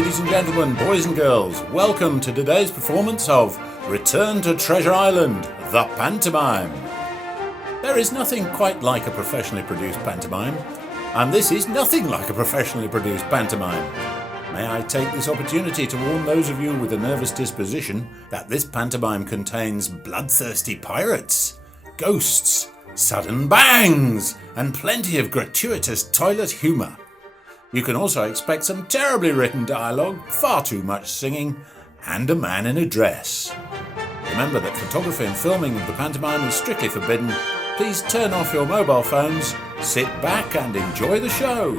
ladies and gentlemen, boys and girls, welcome to today's performance of Return to Treasure Island, the Pantomime. There is nothing quite like a professionally produced pantomime, and this is nothing like a professionally produced pantomime. May I take this opportunity to warn those of you with a nervous disposition that this pantomime contains bloodthirsty pirates, ghosts, sudden bangs, and plenty of gratuitous toilet humour. You can also expect some terribly written dialogue, far too much singing, and a man in a dress. Remember that photography and filming of the pantomime is strictly forbidden. Please turn off your mobile phones, sit back and enjoy the show.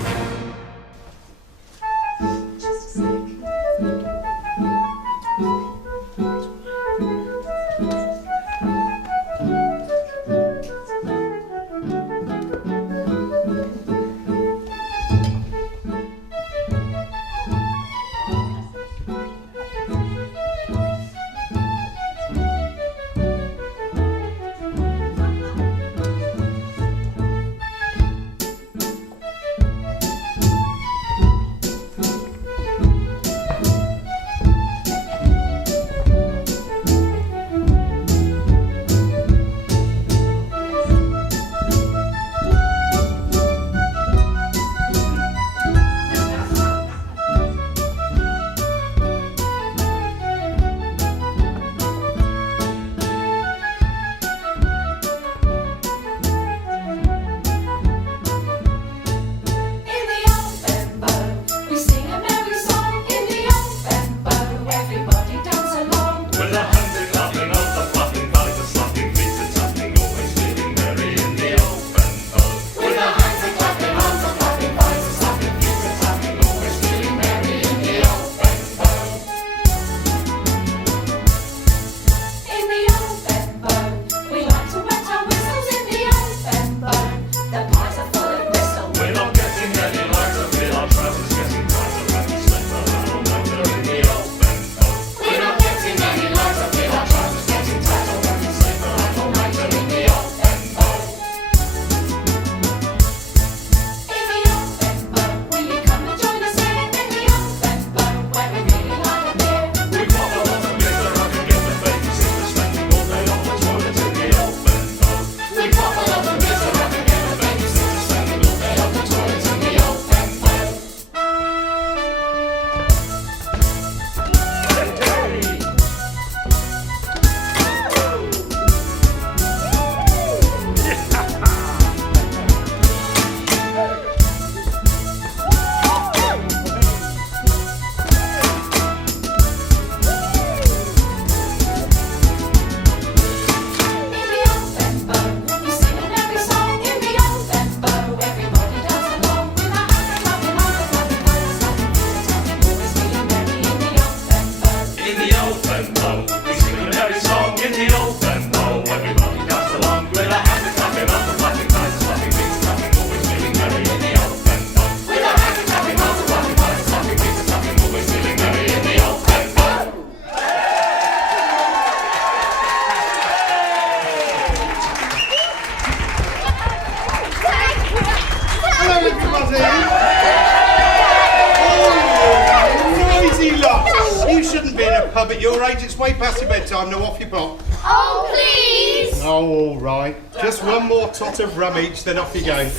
Oh, please! Oh, all right. Just one more tot of rum each, then off you go.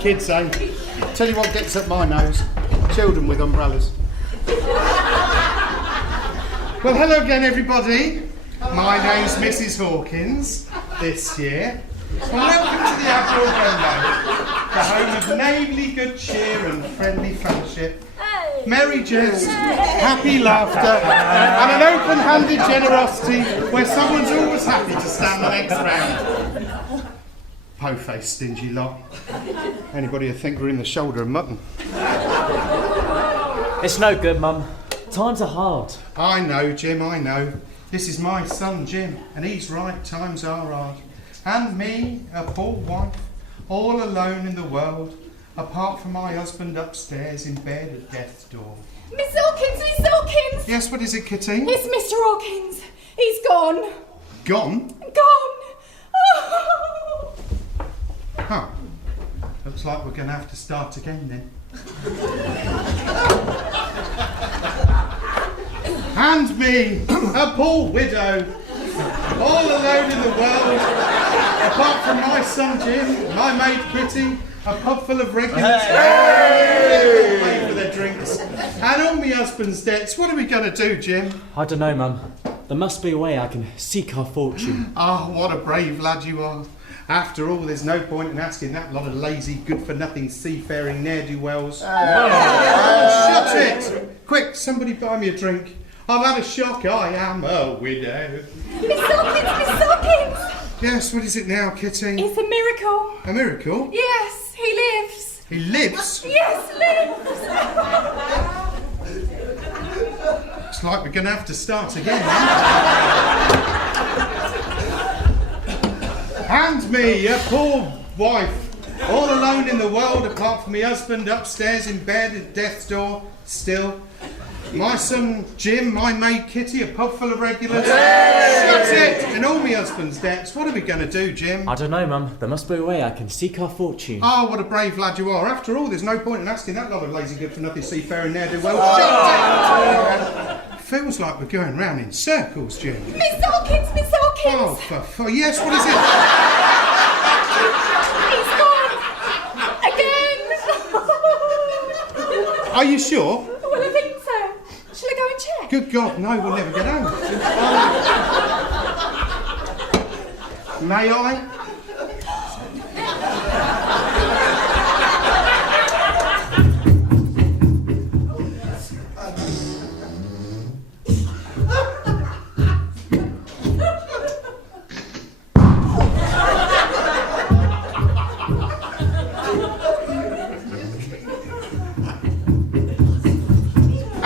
Kids, eh? Tell you what gets up my nose. Children with umbrellas. Well, hello again, everybody. My name's Mrs. Hawkins, this year. And welcome to the Admiral Benbow, the home of neighbourly good cheer and friendly fellowship. Merry jest, happy laughter, and an open-handed generosity where someone's always happy to stand the next round. Po-faced stingy lot. Anybody would think we're in the shoulder of mutton. It's no good, Mum. Times are hard. I know, Jim, I know. This is my son, Jim, and he's right, times are hard. And me, a poor wife, all alone in the world, apart from my husband upstairs in bed at death's door. Miss Hawkins, Miss Hawkins! Yes, what is it, Kitty? It's Mr. Hawkins. He's gone. Gone? Gone. Oh. Huh. Looks like we're going to have to start again then. And me, a poor widow, all alone in the world, apart from my son Jim, my maid Kitty, a pub full of regulars, pay for their drinks, and all my husband's debts. What are we going to do, Jim? I don't know, Mum. There must be a way I can seek our fortune. Ah, what a brave lad you are. After all, there's no point in asking that lot of lazy, good-for-nothing seafaring ne'er-do-wells. Shut it! Quick, somebody buy me a drink. I've had a shock. I am a widow. Miss Hawkins, Miss Hawkins! Yes, what is it now, Kitty? It's a miracle. A miracle? Yes, he lives. He lives? Yes, lives. It's like we're going to have to start again, then. And me, a poor wife, all alone in the world apart from my husband upstairs in bed at death's door, still. My son Jim, my maid Kitty, a pub full of regulars. Shut it! And all my husband's debts. What are we going to do, Jim? I don't know, Mum. There must be a way I can seek our fortune. Oh, what a brave lad you are. After all, there's no point in asking that lot of lazy good-for-nothing seafaring ne'er-do-well. Shut it! Feels like we're going round in circles, Jim. Miss Hawkins, Miss Hawkins! Oh, for yes, what is it? He's gone! Again! Are you sure? Well, I think so. Shall I go and check? Good God, no, we'll never get home. May I?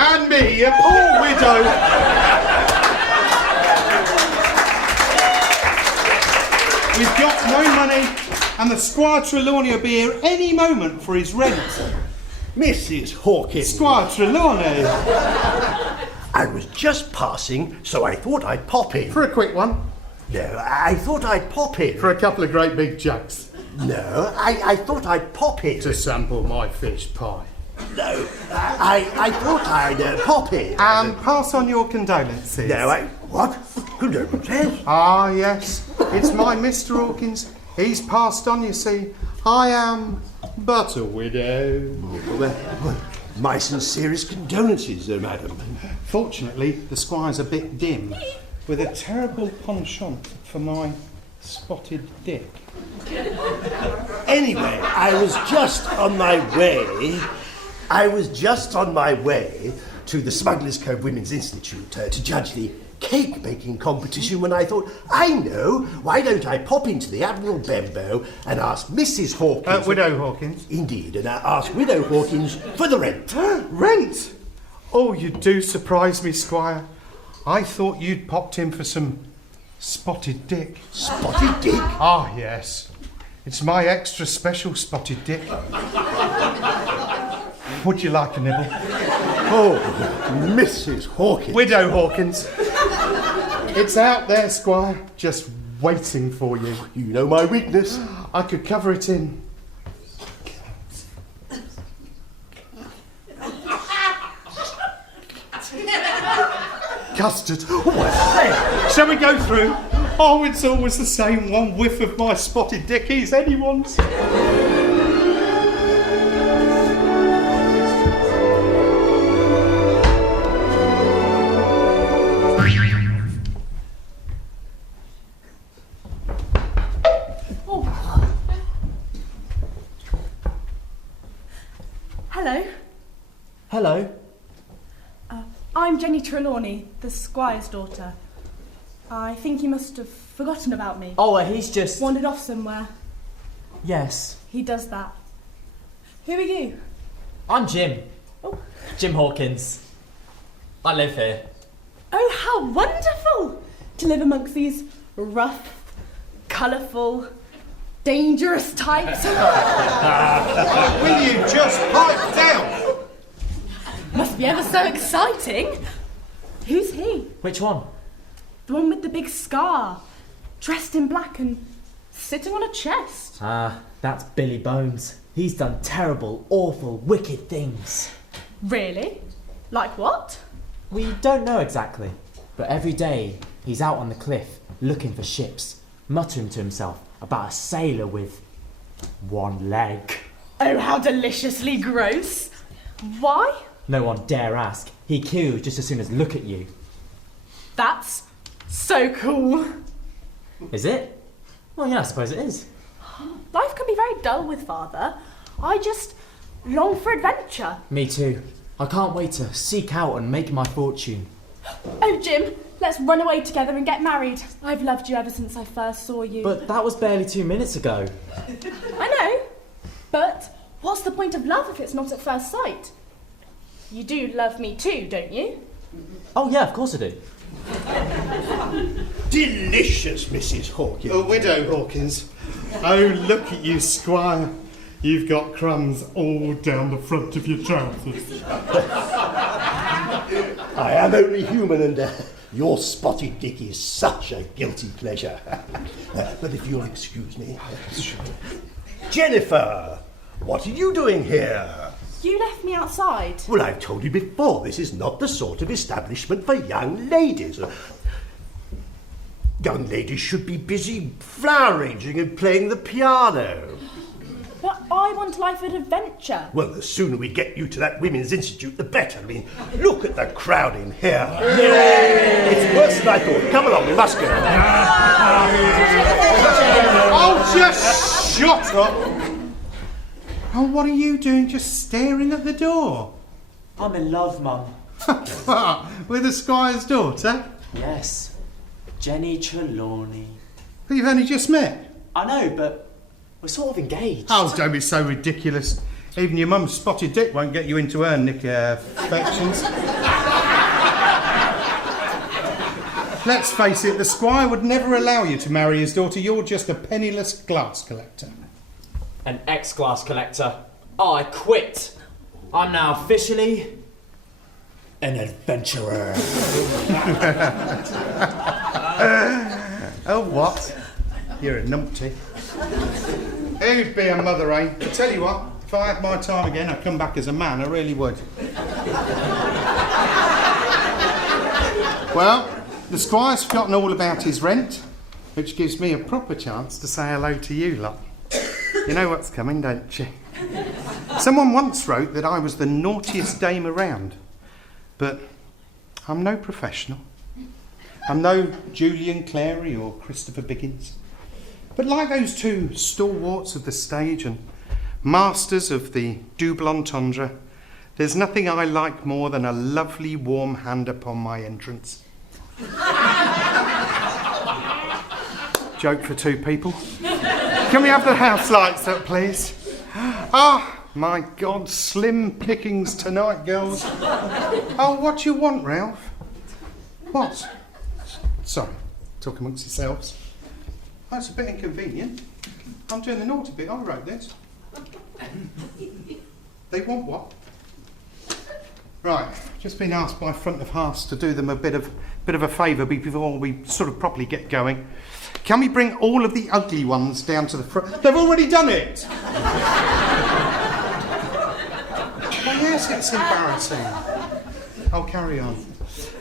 And me, a poor widow. We've got no money, and the Squire Trelawny will be here any moment for his rent. Mrs. Hawkins. Squire Trelawny. I was just passing, so I thought I'd pop in. For a quick one. No, I thought I'd pop in. For a couple of great big jugs. No, I thought I'd pop in. To sample my fish pie. No, I thought I'd pop in. And pass on your condolences. No, what? Condolences? Ah, yes. It's my Mr. Hawkins. He's passed on, you see. I am but a widow. Well, my sincerest condolences, madam. Fortunately, the Squire's a bit dim, with a terrible penchant for my spotted dick. Anyway, I was just on my way to the Smugglers Cove Women's Institute to judge the cake baking competition when I thought, I know, why don't I pop into the Admiral Benbow and ask Mrs. Hawkins... Widow Hawkins? Indeed, and I ask Widow Hawkins for the rent. Rent? Oh, you do surprise me, Squire. I thought you'd popped in for some spotted dick. Spotted dick? Ah, yes. It's my extra special spotted dick. Would you like a nibble? Oh, Mrs. Hawkins. Widow Hawkins. It's out there, Squire, just waiting for you. You know my weakness. I could cover it in custard. Oh, Shall we go through? Oh, it's always the same. One whiff of my spotted dick, he's anyone's. Hello. Hello. I'm Jenny Trelawny, the Squire's daughter. I think you must have forgotten about me. Oh, he's just... Wandered off somewhere. Yes. He does that. Who are you? I'm Jim. Oh. Jim Hawkins. I live here. Oh, how wonderful to live amongst these rough, colourful, dangerous types. Will you just pipe down? Must be ever so exciting. Who's he? Which one? The one with the big scar, dressed in black and sitting on a chest. That's Billy Bones. He's done terrible, awful, wicked things. Really? Like what? We don't know exactly, but every day he's out on the cliff looking for ships, muttering to himself about a sailor with one leg. Oh, how deliciously gross. Why? No one dare ask. He queues just as soon as look at you. That's so cool. Is it? Well, yeah, I suppose it is. Life can be very dull with Father. I just long for adventure. Me too. I can't wait to seek out and make my fortune. Oh, Jim, let's run away together and get married. I've loved you ever since I first saw you. But that was barely 2 minutes ago. I know, but what's the point of love if it's not at first sight? You do love me too, don't you? Oh yeah, of course I do. Delicious, Mrs. Hawkins. Oh, Widow Hawkins. Oh, look at you, Squire. You've got crumbs all down the front of your trousers. I am only human, and your spotted dick is such a guilty pleasure. But if you'll excuse me. Jennifer, what are you doing here? You left me outside. Well, I've told you before, this is not the sort of establishment for young ladies. Young ladies should be busy flower arranging and playing the piano. But I want life and adventure. Well, the sooner we get you to that women's institute, the better. I mean, look at the crowd in here. It's worse than I thought. Come along, we must go. Oh, just shut up! Oh, what are you doing just staring at the door? I'm in love, Mum. With the Squire's daughter? Yes. Jenny Trelawny. But you've only just met. I know, but we're sort of engaged. Oh, don't be so ridiculous. Even your mum's spotted dick won't get you into her affections. Let's face it, the Squire would never allow you to marry his daughter. You're just a penniless glass collector. An ex-glass collector. Oh, I quit. I'm now officially an adventurer. Oh, what? You're a numpty. Who'd be a mother, eh? I tell you what, if I had my time again, I'd come back as a man, I really would. Well, the Squire's forgotten all about his rent, which gives me a proper chance to say hello to you lot. You know what's coming, don't you? Someone once wrote that I was the naughtiest dame around, but I'm no professional. I'm no Julian Clary or Christopher Biggins. But like those two stalwarts of the stage and masters of the double entendre, there's nothing I like more than a lovely warm hand upon my entrance. Joke for two people. Can we have the house lights up, please? Ah, my God, slim pickings tonight, girls. Oh, what do you want, Ralph? What? Sorry, talk amongst yourselves. That's a bit inconvenient. I'm doing the naughty bit. I wrote this. They want what? Right, just been asked by front of house to do them a bit of a favour before we sort of properly get going. Can we bring all of the ugly ones down to the front? They've already done it! Well, yes, it's embarrassing. I'll carry on.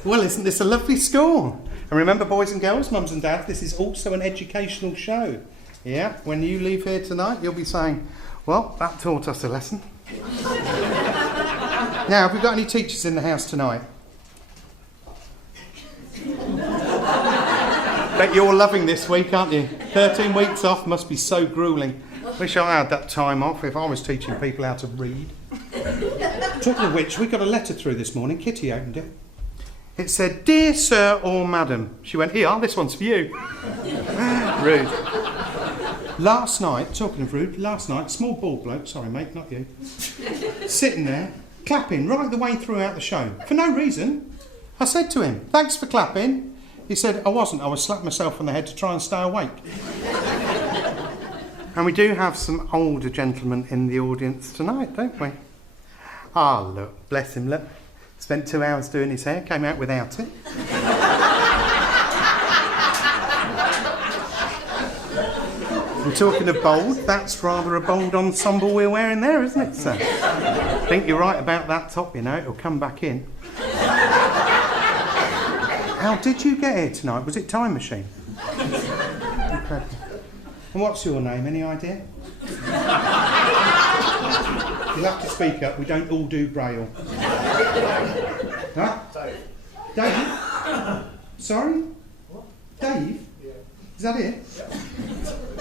Well, isn't this a lovely school? And remember, boys and girls, mums and dads, this is also an educational show. Yeah, when you leave here tonight, you'll be saying, well, that taught us a lesson. Now, have we got any teachers in the house tonight? Bet you're loving this week, aren't you? 13 weeks off must be so gruelling. Wish I had that time off if I was teaching people how to read. Talking of which, we got a letter through this morning. Kitty opened it. It said, "Dear Sir or Madam." She went, "Here, this one's for you." Rude. Last night, talking of rude, small bald bloke, sorry mate, not you, sitting there, clapping right the way throughout the show, for no reason. I said to him, "Thanks for clapping." He said, "I wasn't, I was slapping myself on the head to try and stay awake." And we do have some older gentlemen in the audience tonight, don't we? Ah, look, bless him, look. Spent 2 hours doing his hair, came out without it. And talking of bold, that's rather a bold ensemble we're wearing there, isn't it, sir? I think you're right about that top, you know, it'll come back in. How did you get here tonight? Was it time machine? Incredible. And what's your name? Any idea? You'll have to speak up. We don't all do Braille. Huh? Dave? Sorry? Dave? Is that it?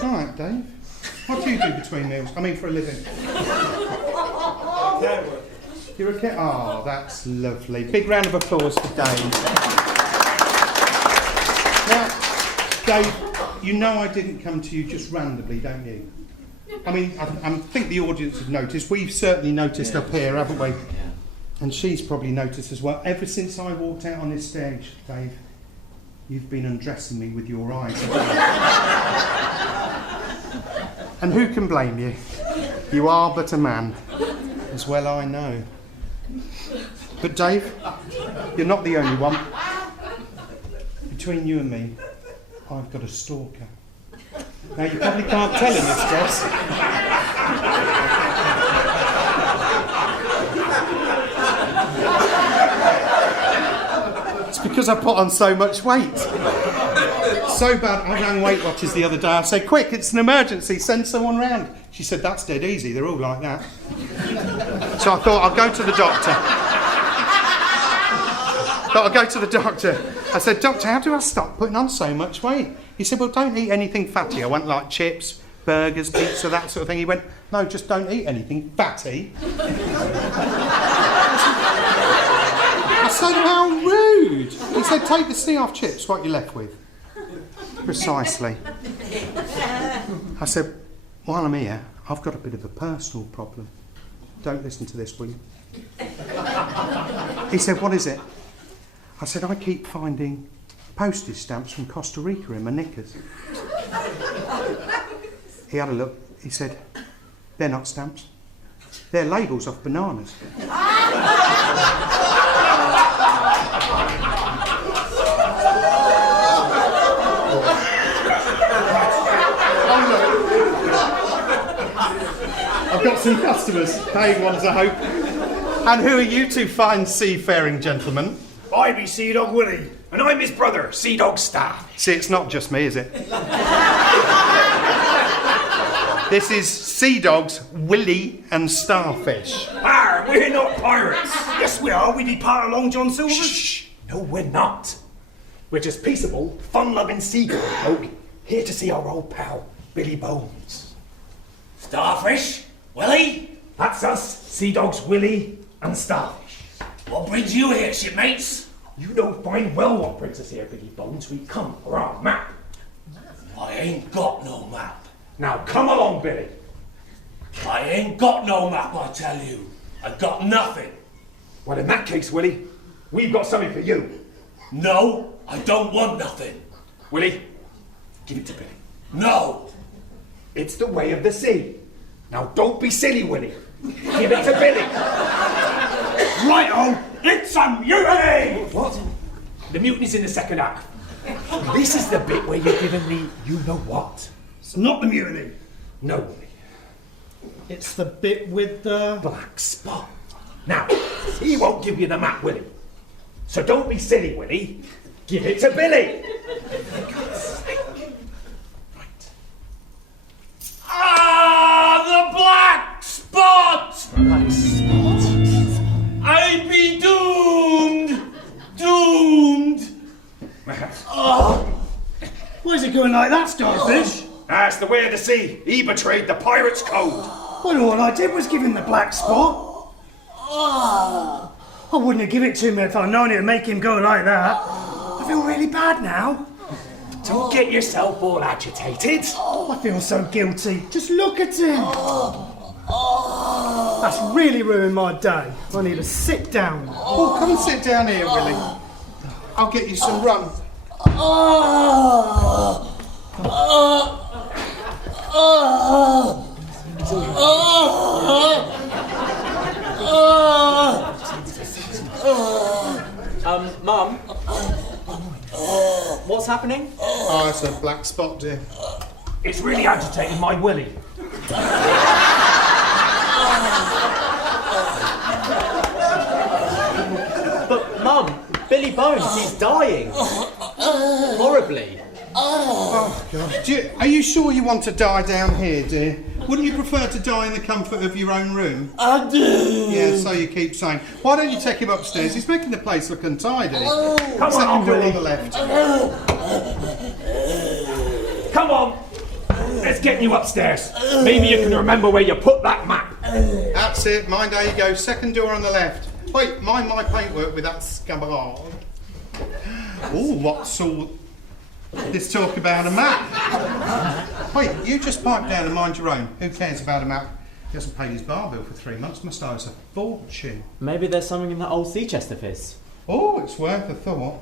All right, Dave. What do you do between meals? I mean, for a living. You're a cat. Oh, that's lovely. Big round of applause for Dave. Now, Dave, you know I didn't come to you just randomly, don't you? I mean, I think the audience have noticed. We've certainly noticed up here, haven't we? And she's probably noticed as well. Ever since I walked out on this stage, Dave, you've been undressing me with your eyes. And who can blame you? You are but a man, as well I know. But Dave, you're not the only one. Between you and me, I've got a stalker. Now, you probably can't tell in this dress. It's because I put on so much weight. So bad, I rang Weight Watchers the other day. I said, quick, it's an emergency, send someone round. She said, that's dead easy, they're all like that. So I thought, I'll go to the doctor. I said, doctor, how do I stop putting on so much weight? He said, well, don't eat anything fatty. I went like chips, burgers, pizza, that sort of thing. He went, no, just don't eat anything fatty. I said, how rude. He said, take the sea off chips, what you're left with. Precisely. I said, while I'm here, I've got a bit of a personal problem. Don't listen to this, will you? He said, what is it? I said, I keep finding postage stamps from Costa Rica in my knickers. He had a look. He said, they're not stamps. They're labels off bananas. I've got some customers, paying ones, I hope. And who are you two fine seafaring gentlemen? I be Sea Dog Willie, and I'm his brother, Sea Dog Starfish. See, it's not just me, is it? This is Sea Dogs Willie and Starfish. Arr, we're not pirates. Yes, we are. We be part of Long John Silver's. Shh! No, we're not. We're just peaceable, fun-loving seagull folk here to see our old pal, Billy Bones. Starfish? Willie? That's us, Sea Dogs Willie and Starfish. What brings you here, shipmates? You know fine well what brings us here, Billy Bones. We come for our map. I ain't got no map. Now come along, Billy. I ain't got no map, I tell you. I got nothing. Well, in that case, Willie, we've got something for you. No, I don't want nothing. Willie, give it to Billy. No. It's the way of the sea. Now don't be silly, Willie. Give it to Billy. Right-o, it's a mutiny! What? The mutiny's in the second act. This is the bit where you're giving me you-know-what. It's not the mutiny. No, Willie. It's the bit with the... Black spot. Now, he won't give you the map, Willie. So don't be silly, Willie. Give it to Billy. Right. Ah, the black spot! Black spot. I be doomed! Doomed! Why is it going like that, Starfish? That's the way of the sea. He betrayed the pirate's code. Well, all I did was give him the black spot. I wouldn't have given it to him if I'd known it would make him go like that. I feel really bad now. Don't get yourself all agitated. I feel so guilty. Just look at him. That's really ruined my day. I need to sit down. Oh, come and sit down here, Willie. I'll get you some rum. Mum? What's happening? Oh, it's a black spot, dear. It's really agitating my Willie. But, Mum, Billy Bones, he's dying. Horribly. Oh, God. Are you sure you want to die down here, dear? Wouldn't you prefer to die in the comfort of your own room? I do. Yeah, so you keep saying. Why don't you take him upstairs? He's making the place look untidy. Come on, door Willie. on the left. Come on. Let's get you upstairs. Maybe you can remember where you put that map. That's it. Mind how you go. Second door on the left. Wait, mind my paintwork with that scabbard. Oh, what's all this talk about a map? Wait, you just pipe down and mind your own. Who cares about a map? He hasn't paid his bar bill for 3 months. Must owe us a fortune. Maybe there's something in that old sea chest of his. Oh, it's worth a thought.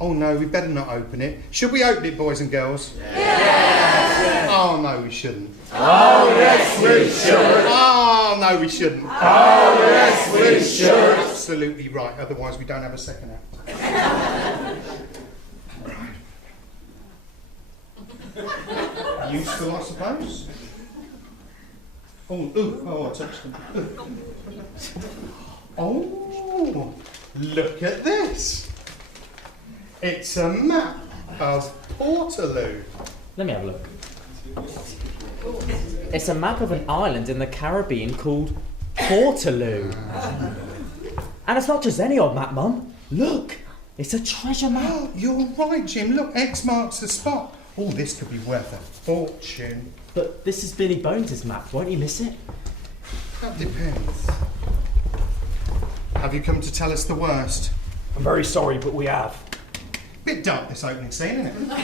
Oh no, we better not open it. Should we open it, boys and girls? Yes! Oh no, we shouldn't. Oh, yes, we should. Oh no, we shouldn't. Oh, yes, we should. Absolutely right, otherwise we don't have a second act. Useful, I suppose. Oh, I touched them. Oh, look at this. It's a map of Portalu. Let me have a look. It's a map of an island in the Caribbean called Portalu. And it's not just any old map, Mum. Look, it's a treasure map. Oh, you're right, Jim. Look, X marks the spot. Oh, this could be worth a fortune. But this is Billy Bones' map. Won't you miss it? That depends. Have you come to tell us the worst? I'm very sorry, but we have. Bit dark, this opening scene, isn't it?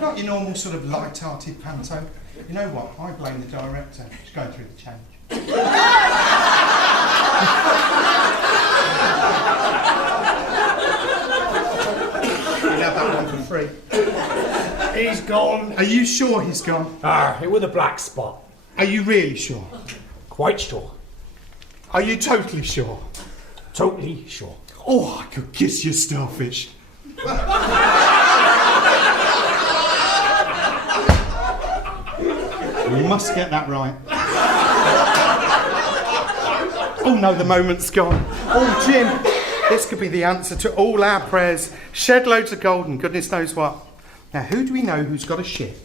Not your normal sort of light-hearted panto. You know what? I blame the director. She's going through the change. You'll have that one for free. He's gone. Are you sure he's gone? It was a black spot. Are you really sure? Quite sure. Are you totally sure? Totally sure. Oh, I could kiss your starfish. We must get that right. Oh no, the moment's gone. Oh, Jim, this could be the answer to all our prayers. Shed loads of gold and goodness knows what. Now, who do we know who's got a ship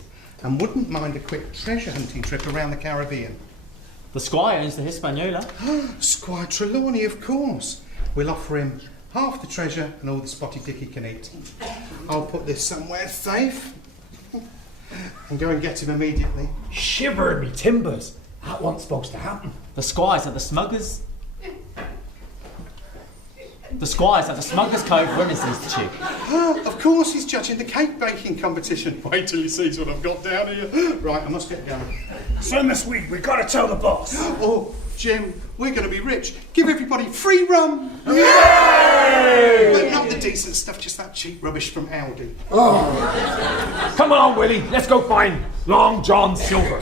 and wouldn't mind a quick treasure hunting trip around the Caribbean? The Squire is the Hispaniola. Squire Trelawny, of course. We'll offer him half the treasure and all the spotty dick he can eat. I'll put this somewhere safe and go and get him immediately. Shiver me timbers. That wasn't supposed to happen. The Squire's at the Smugglers. The Squire's at the Smugglers Cove Women's Institute. Of course he's judging the cake baking competition. Wait till he sees what I've got down here. Right, I must get going. So, Miss Weed, we gotta tell the boss. Oh, Jim, we're going to be rich. Give everybody free rum. Yay! But not the decent stuff, just that cheap rubbish from Aldi. Oh. Come on, Willie. Let's go find Long John Silver.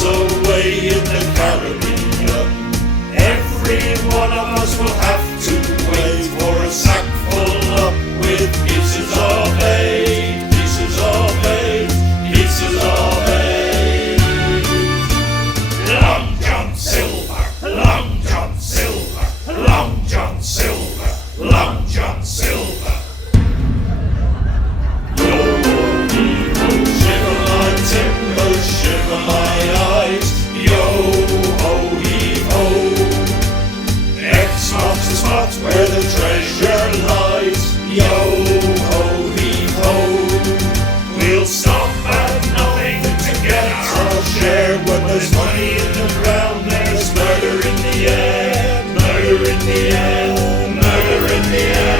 Away in the Caribbean, every every one of us will have to wait for a sack full up with pieces of eight, pieces of eight, pieces of eight. Long John Silver, Long John Silver, Long John Silver, Long John Silver. Timber, shiver my eyes, yo-ho, heave-ho. X marks the spot where the treasure lies, yo-ho, heave-ho. We'll stop at nothing to get our share. When there's money in the ground, there's murder in the air, murder in the air, murder in the air.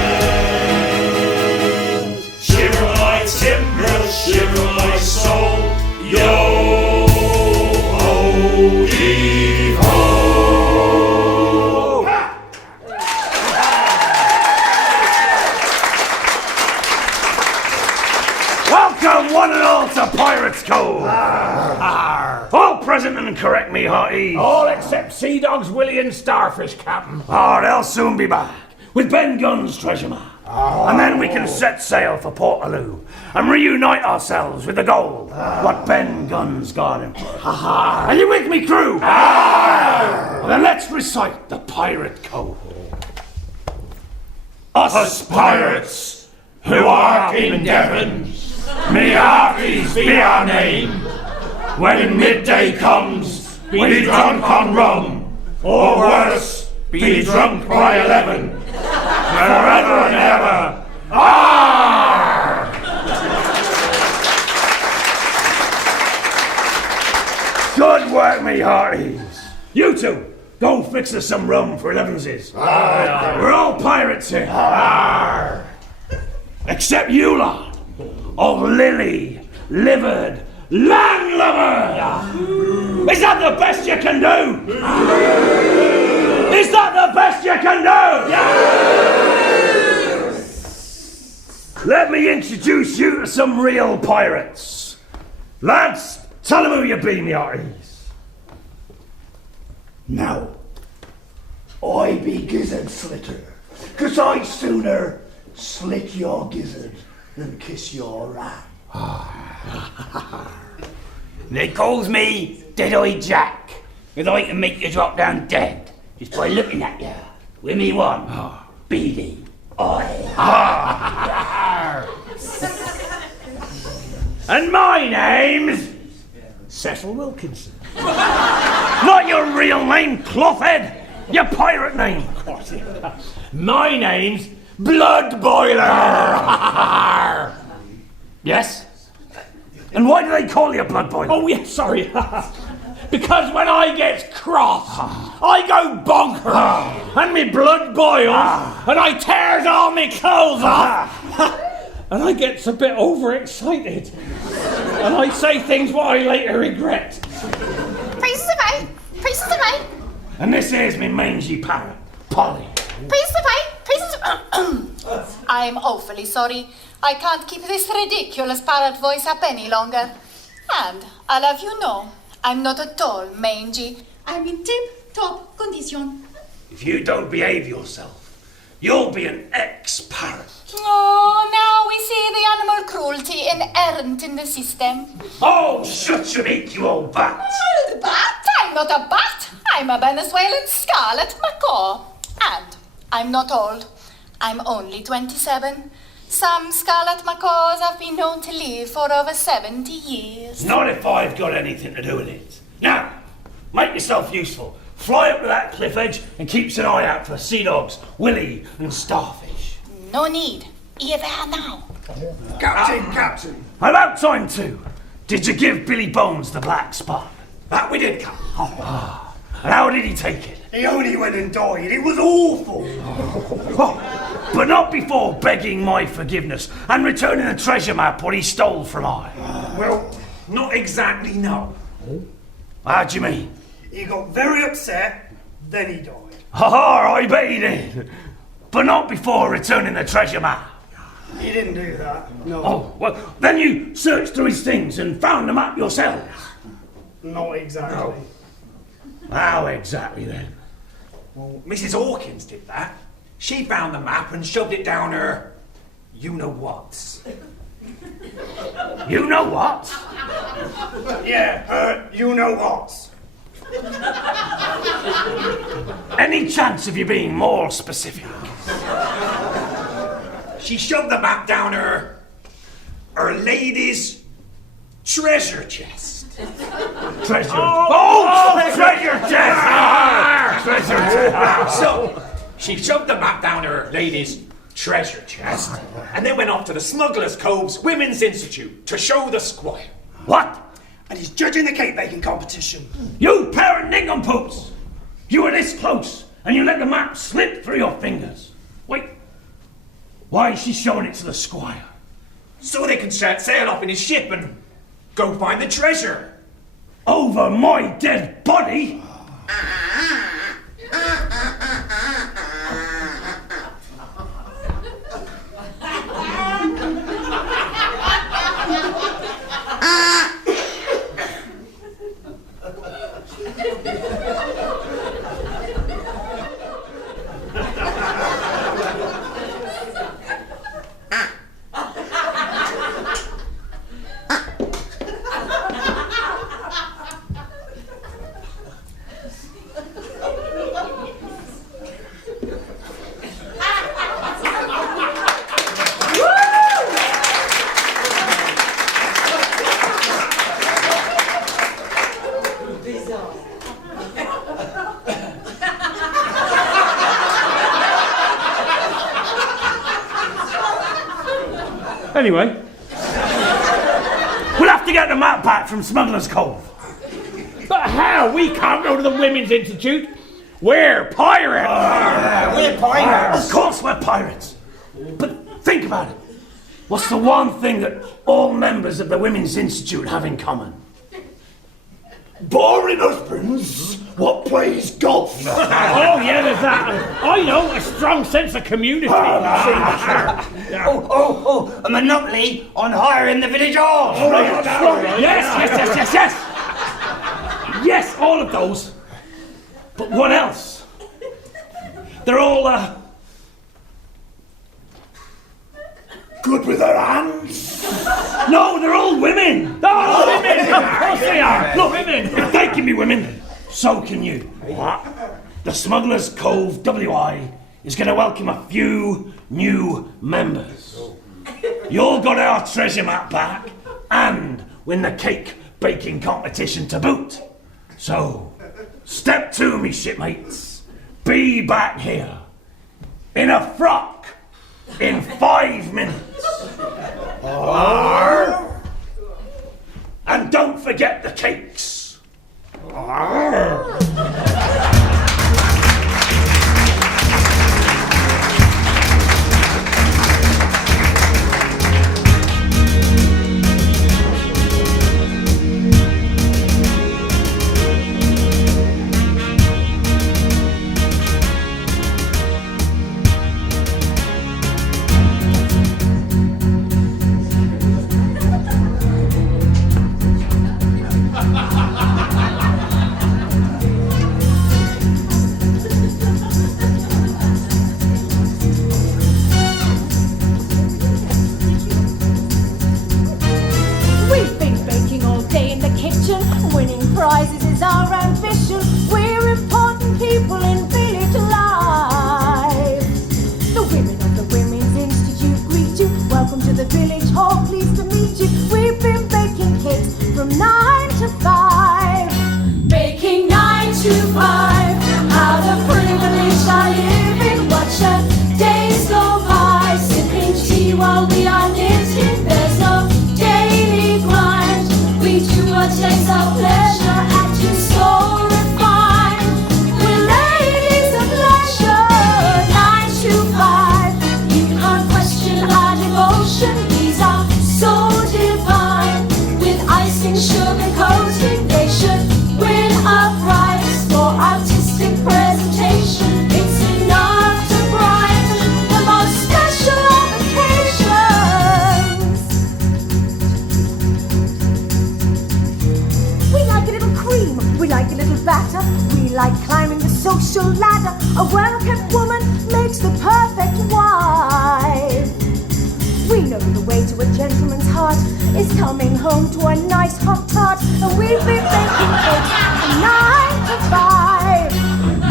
Shiver my timber, shiver my soul, yo-ho, heave-ho! Welcome one and all to Pirates' Cove! All present and correct me, hearty. All except Sea Dogs, Willie and Starfish, Captain. They'll soon be back with Ben Gunn's treasure map. And then we can set sail for Portalu and reunite ourselves with the gold what Ben Gunn's guarding for. Are you with me, crew? Well, then let's recite the pirate code. Us pirates, who art in Devon, may hearties be our name. When midday comes, be drunk on rum, or worse, be drunk by 11. Forever and ever. Arr! Good work, me hearties. You two, go fix us some rum for 11s. We're all pirates here. Arr! Except you lot, of lily, livered, landlubber. Is that the best you can do? Is that the best you can do? Yes! Let me introduce you to some real pirates. Lads, tell them who you be, me hearties. Now, I be gizzard slitter, 'cause I'd sooner slit your gizzard than kiss your ram. They calls me Dead-Eyed Jack, 'cause I can make you drop down dead just by looking at you with me one beady eye. And my name's Cecil Wilkinson. Not your real name, Clothhead. Your pirate name. My name's Blood Boiler. Yes? And why do they call you Blood Boiler? Oh, yeah, sorry. Because when I get cross, I go bonkers, and me blood boils, and I tears all me clothes off, and I gets a bit overexcited, and I say things what I later regret. Pieces of eight, pieces of eight. And this here's me mangy parrot, Polly. Pieces of eight, pieces of... I'm awfully sorry. I can't keep this ridiculous parrot voice up any longer. And I'll have you know, I'm not at all mangy. I'm in tip-top condition. If you don't behave yourself, you'll be an ex-parrot. Oh, now we see the animal cruelty inherent in the system. Oh, shut your beak, you old bat. Old bat? I'm not a bat. I'm a Venezuelan scarlet macaw. And I'm not old. I'm only 27. Some scarlet macaws have been known to live for over 70 years. Not if I've got anything to do with it. Now, make yourself useful. Fly up to that cliff edge and keeps an eye out for sea dogs, Willie and Starfish. No need. Here they are now. Captain. About time too. Did you give Billy Bones the black spot? That we did, Captain. And how did he take it? He only went and died. It was awful. But not before begging my forgiveness and returning the treasure map what he stole from I. Well, not exactly, no. How do you mean? He got very upset, then he died. I bet he did. But not before returning the treasure map. He didn't do that, no. Oh, well, then you searched through his things and found the map yourselves. Not exactly. How exactly then? Well, Mrs. Hawkins did that. She found the map and shoved it down her you-know-what. You-know-what? Yeah, her you-know-what. Any chance of you being more specific? She shoved the map down her lady's treasure chest. Treasure. Oh, treasure chest! Treasure chest! So, she shoved the map down her lady's treasure chest and then went off to the Smugglers Cove's Women's Institute to show the Squire. What? And he's judging the cake baking competition. You pair of nincompoops! You were this close, and you let the map slip through your fingers. Wait, why is she showing it to the Squire? So they can sail off in his ship and go find the treasure. Over my dead body? Anyway, we'll have to get the map back from Smugglers Cove. But how? We can't go to the Women's Institute. We're pirates. We're pirates. Of course we're pirates. But think about it. What's the one thing that all members of the Women's Institute have in common? Boring husbands what plays golf. Oh, yeah, there's that. I know, a strong sense of community. Oh, a monopoly on hiring the village horse. Yes. Yes, all of those. But what else? They're all, Good with their hands. No, they're all women. Oh, women! Of course they are. Look, if they can be women, so can you. What? The Smugglers Cove WI is going to welcome a few new members. You all got our treasure map back and win the cake baking competition to boot. So, step two, me shipmates. Be back here in a frock in 5 minutes. And don't forget the cakes. Winning prizes is our ambition. We're important people in village life. The women of the Women's Institute greet you. Welcome to the village hall, pleased to meet you. We've been baking cakes from 9 to 5. Baking 9 to 5. How the privilege I live in. Watch the days go by. Sipping tea while we are knitting. There's no daily grind. We do what takes our pleasure, acting so refined. We're ladies of leisure, 9 to 5. You can't question our devotion, these are so divine. With icing, sugar coating, they should win a prize for artistic presentation. It's enough to brighten the most special of occasions. We like a little cream, we like a little batter, we like climbing the social ladder. A well-kept woman makes the perfect wife. We know the way to a gentleman's heart is coming home to a nice hot tart, and we've been baking cakes from 9 to 5.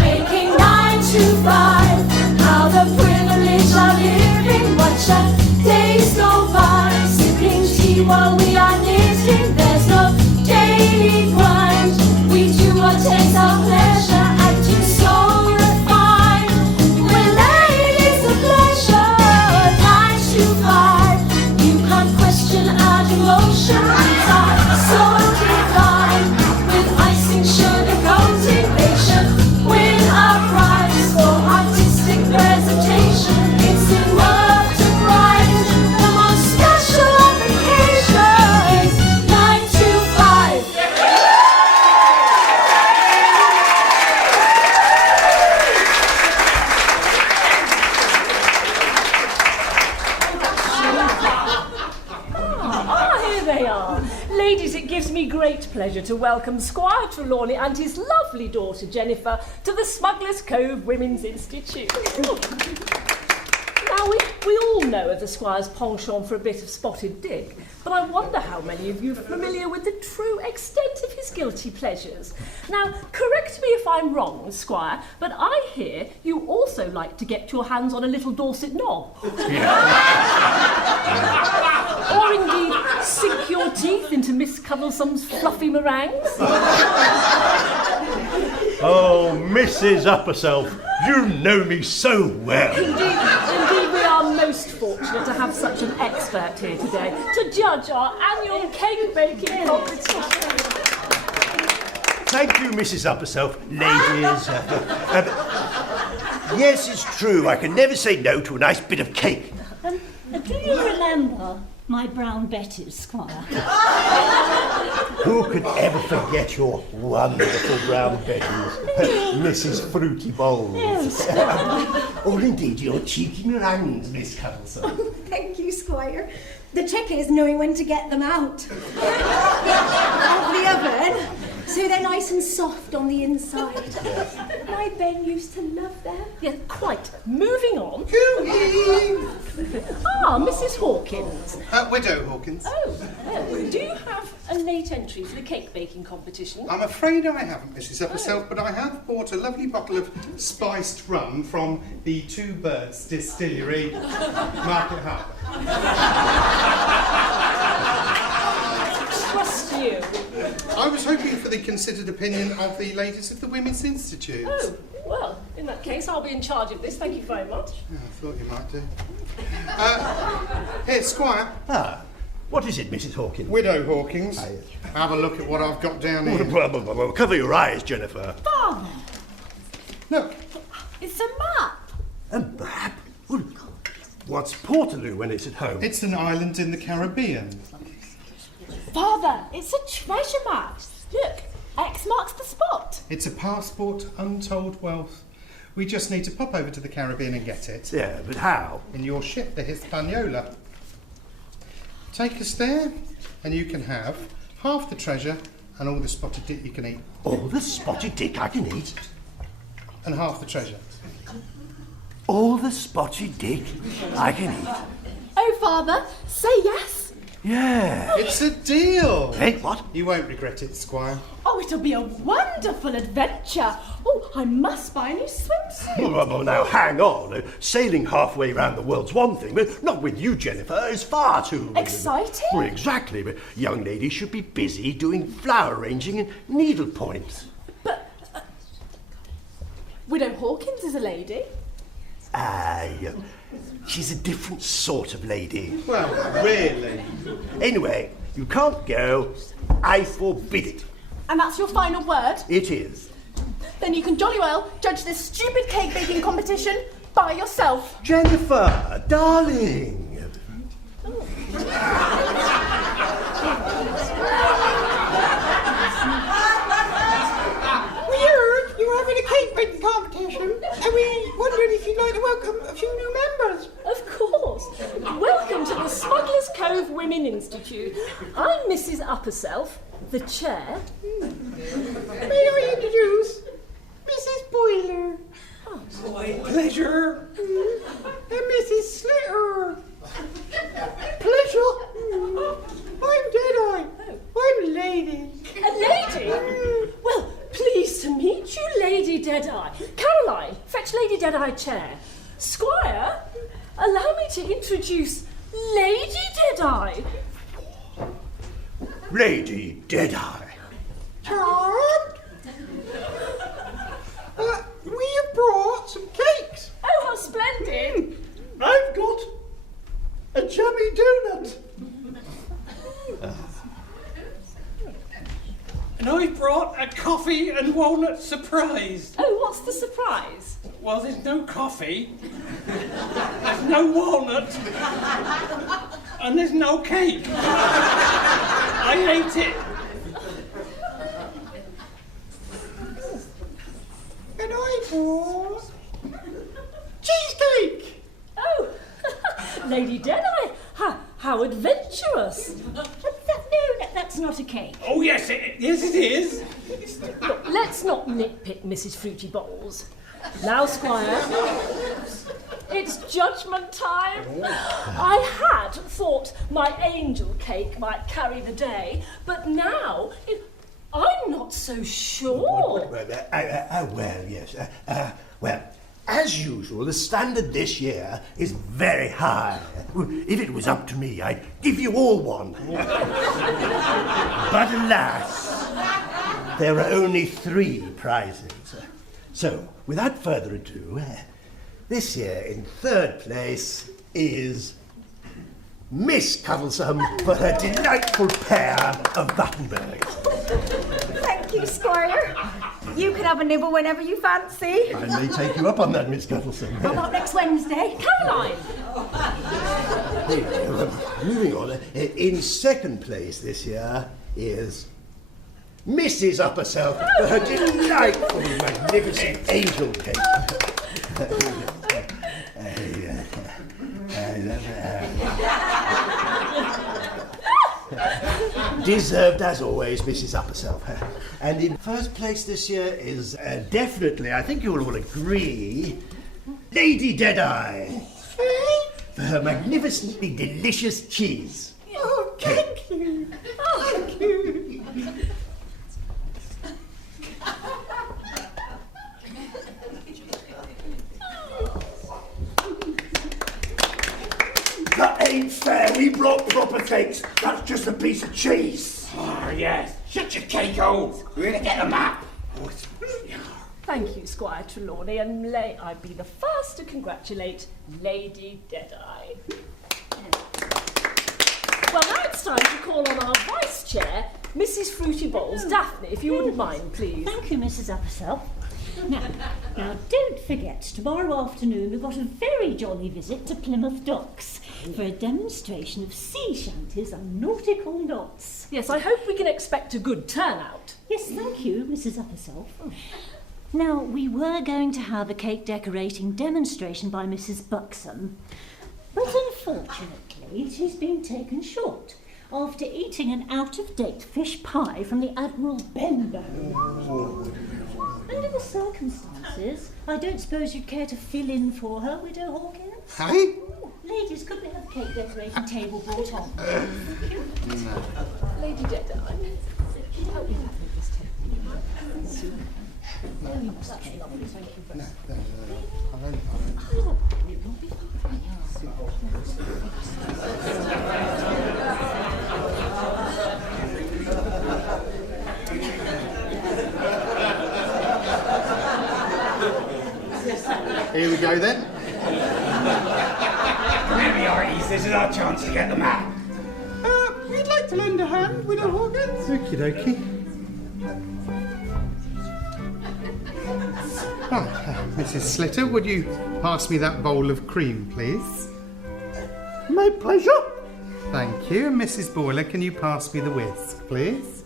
Making 9 to 5. How the privilege of living, watch our days go by. Sipping tea while we are knitting, there's no daily grind. We do what takes our pleasure, acting so refined. We're ladies of pleasure, 9 to 5. You can't question our devotion, these are so divine. With icing, sugar, coating, they should win our prize for artistic presentation. It's enough to brighten the most special of occasions. 9 to 5. Here they are. Ladies, it gives me great pleasure to welcome Squire Trelawny and his lovely daughter Jennifer to the Smugglers Cove Women's Institute. Now, we all know of the Squire's penchant for a bit of spotted dick, but I wonder how many of you are familiar with the true extent of his guilty pleasures. Now, correct me if I'm wrong, Squire, but I hear you also like to get your hands on a little Dorset knob. Or indeed, sink your teeth into Miss Cuddlesome's fluffy meringues. Oh, Mrs. Upperself, you know me so well. Indeed, we are most fortunate to have such an expert here today to judge our annual cake baking competition. Thank you, Mrs. Upperself, ladies. Yes, it's true. I can never say no to a nice bit of cake. Do you remember my brown Betty's, Squire? Who could ever forget your wonderful brown Betty's, Mrs. Fruity Bowles? Yes. Or indeed your cheeky meringues, Miss Cuddlesome. Thank you, Squire. The trick is knowing when to get them out of the oven, so they're nice and soft on the inside. My Ben used to love them. Yeah, quite. Moving on. Mrs. Hawkins. Widow Hawkins. Oh, do you have a late entry for the cake baking competition? I'm afraid I haven't, Mrs. Upperself, but I have bought a lovely bottle of spiced rum from the Two Birds Distillery, Market Harbour. Trust you. I was hoping for the considered opinion of the ladies of the Women's Institute. Oh, well, in that case, I'll be in charge of this. Thank you very much. Yeah, I thought you might do. Here, Squire. What is it, Mrs. Hawkins? Widow Hawkins. Have a look at what I've got down here. Well, cover your eyes, Jennifer. Father! Look. It's a map! A map? What's Portalu when it's at home? It's an island in the Caribbean. Father, it's a treasure map! Look, X marks the spot. It's a passport, untold wealth. We just need to pop over to the Caribbean and get it. Yeah, but how? In your ship, the Hispaniola. Take us there, and you can have half the treasure and all the spotted dick you can eat. All the spotted dick I can eat? And half the treasure. All the spotted dick I can eat? Oh, Father, say yes. Yeah. It's a deal. Hey, what? You won't regret it, Squire. Oh, it'll be a wonderful adventure. Oh, I must buy a new swimsuit. Well, now, hang on. Sailing halfway around the world's one thing, but not with you, Jennifer, is far too... Exciting? Well, exactly, but young ladies should be busy doing flower arranging and needlepoint. But... Widow Hawkins is a lady. Aye. She's a different sort of lady. Well, really? Anyway, you can't go. I forbid it. And that's your final word? It is. Then you can jolly well judge this stupid cake baking competition by yourself. Jennifer, darling. We heard you were having a cake baking competition, and we wondered if you'd like to welcome a few new members. Of course. Welcome to the Smugglers Cove Women Institute. I'm Mrs. Upperself, the chair. May I introduce Mrs. Boyd? sailor. My pleasure. And Mrs. Slitter. Pleasure. I'm Deadeye. I'm a lady. A lady? Well, pleased to meet you, Lady Deadeye. Caroline, fetch Lady Deadeye a chair. Squire, allow me to introduce Lady Deadeye. Lady Deadeye. Charmed. We have brought some cakes. Oh, how splendid. I've got a chubby donut. And I brought a coffee and walnut surprise. Oh, what's the surprise? Well, there's no coffee, there's no walnut, and there's no cake. I ate it. And I brought cheesecake. Oh, Lady Deadeye, how adventurous. No, that's not a cake. Oh, yes, it is. Look, let's not nitpick Mrs. Fruity Bowles. Now, Squire, it's judgment time. I had thought my angel cake might carry the day, but now I'm not so sure. Well, yes. Well, as usual, the standard this year is very high. If it was up to me, I'd give you all one. But alas, there are only 3 prizes. So, without further ado, this year in 3rd place is Miss Cuddlesome for her delightful pair of buttonbergs. Thank you, Squire. You can have a nibble whenever you fancy. I may take you up on that, Miss Cuddlesome. How about next Wednesday? Caroline! Moving on, in 2nd place this year is Mrs. Upperself for her delightful, magnificent angel cake. Deserved as always, Mrs. Upperself. And in 1st place this year is definitely, I think you'll all agree, Lady Deadeye for her magnificently delicious cheese. Oh, thank you. Thank you. That ain't fair. We brought proper cakes. That's just a piece of cheese. Oh, yes. Shut your cake hole. We're going to get the map. Thank you, Squire Trelawny, and I'd be the first to congratulate Lady Deadeye. Well, now it's time to call on our Vice Chair, Mrs. Fruity Bowles. Daphne, if you wouldn't mind, please. Thank you, Mrs. Upperself. Now, don't forget, tomorrow afternoon we've got a very jolly visit to Plymouth Docks for a demonstration of sea shanties and nautical yachts. Yes, I hope we can expect a good turnout. Yes, thank you, Mrs. Upperself. Now, we were going to have a cake decorating demonstration by Mrs. Buxom, but unfortunately she's been taken short after eating an out-of-date fish pie from the Admiral Benbow. Under the circumstances, I don't suppose you'd care to fill in for her, Widow Hawkins? Hey? Ladies, could we have a cake decorating table brought on? Lady Deadeye, help me back with this table. Oh, you must be lovely, thank you very much. Here we go then. Maybe, Arties, this is our chance to get the map. We'd like to lend a hand, Widow Hawkins. Okie dokie. Mrs. Slitter, would you pass me that bowl of cream, please? My pleasure. Thank you. And Mrs. Boiler, can you pass me the whisk, please?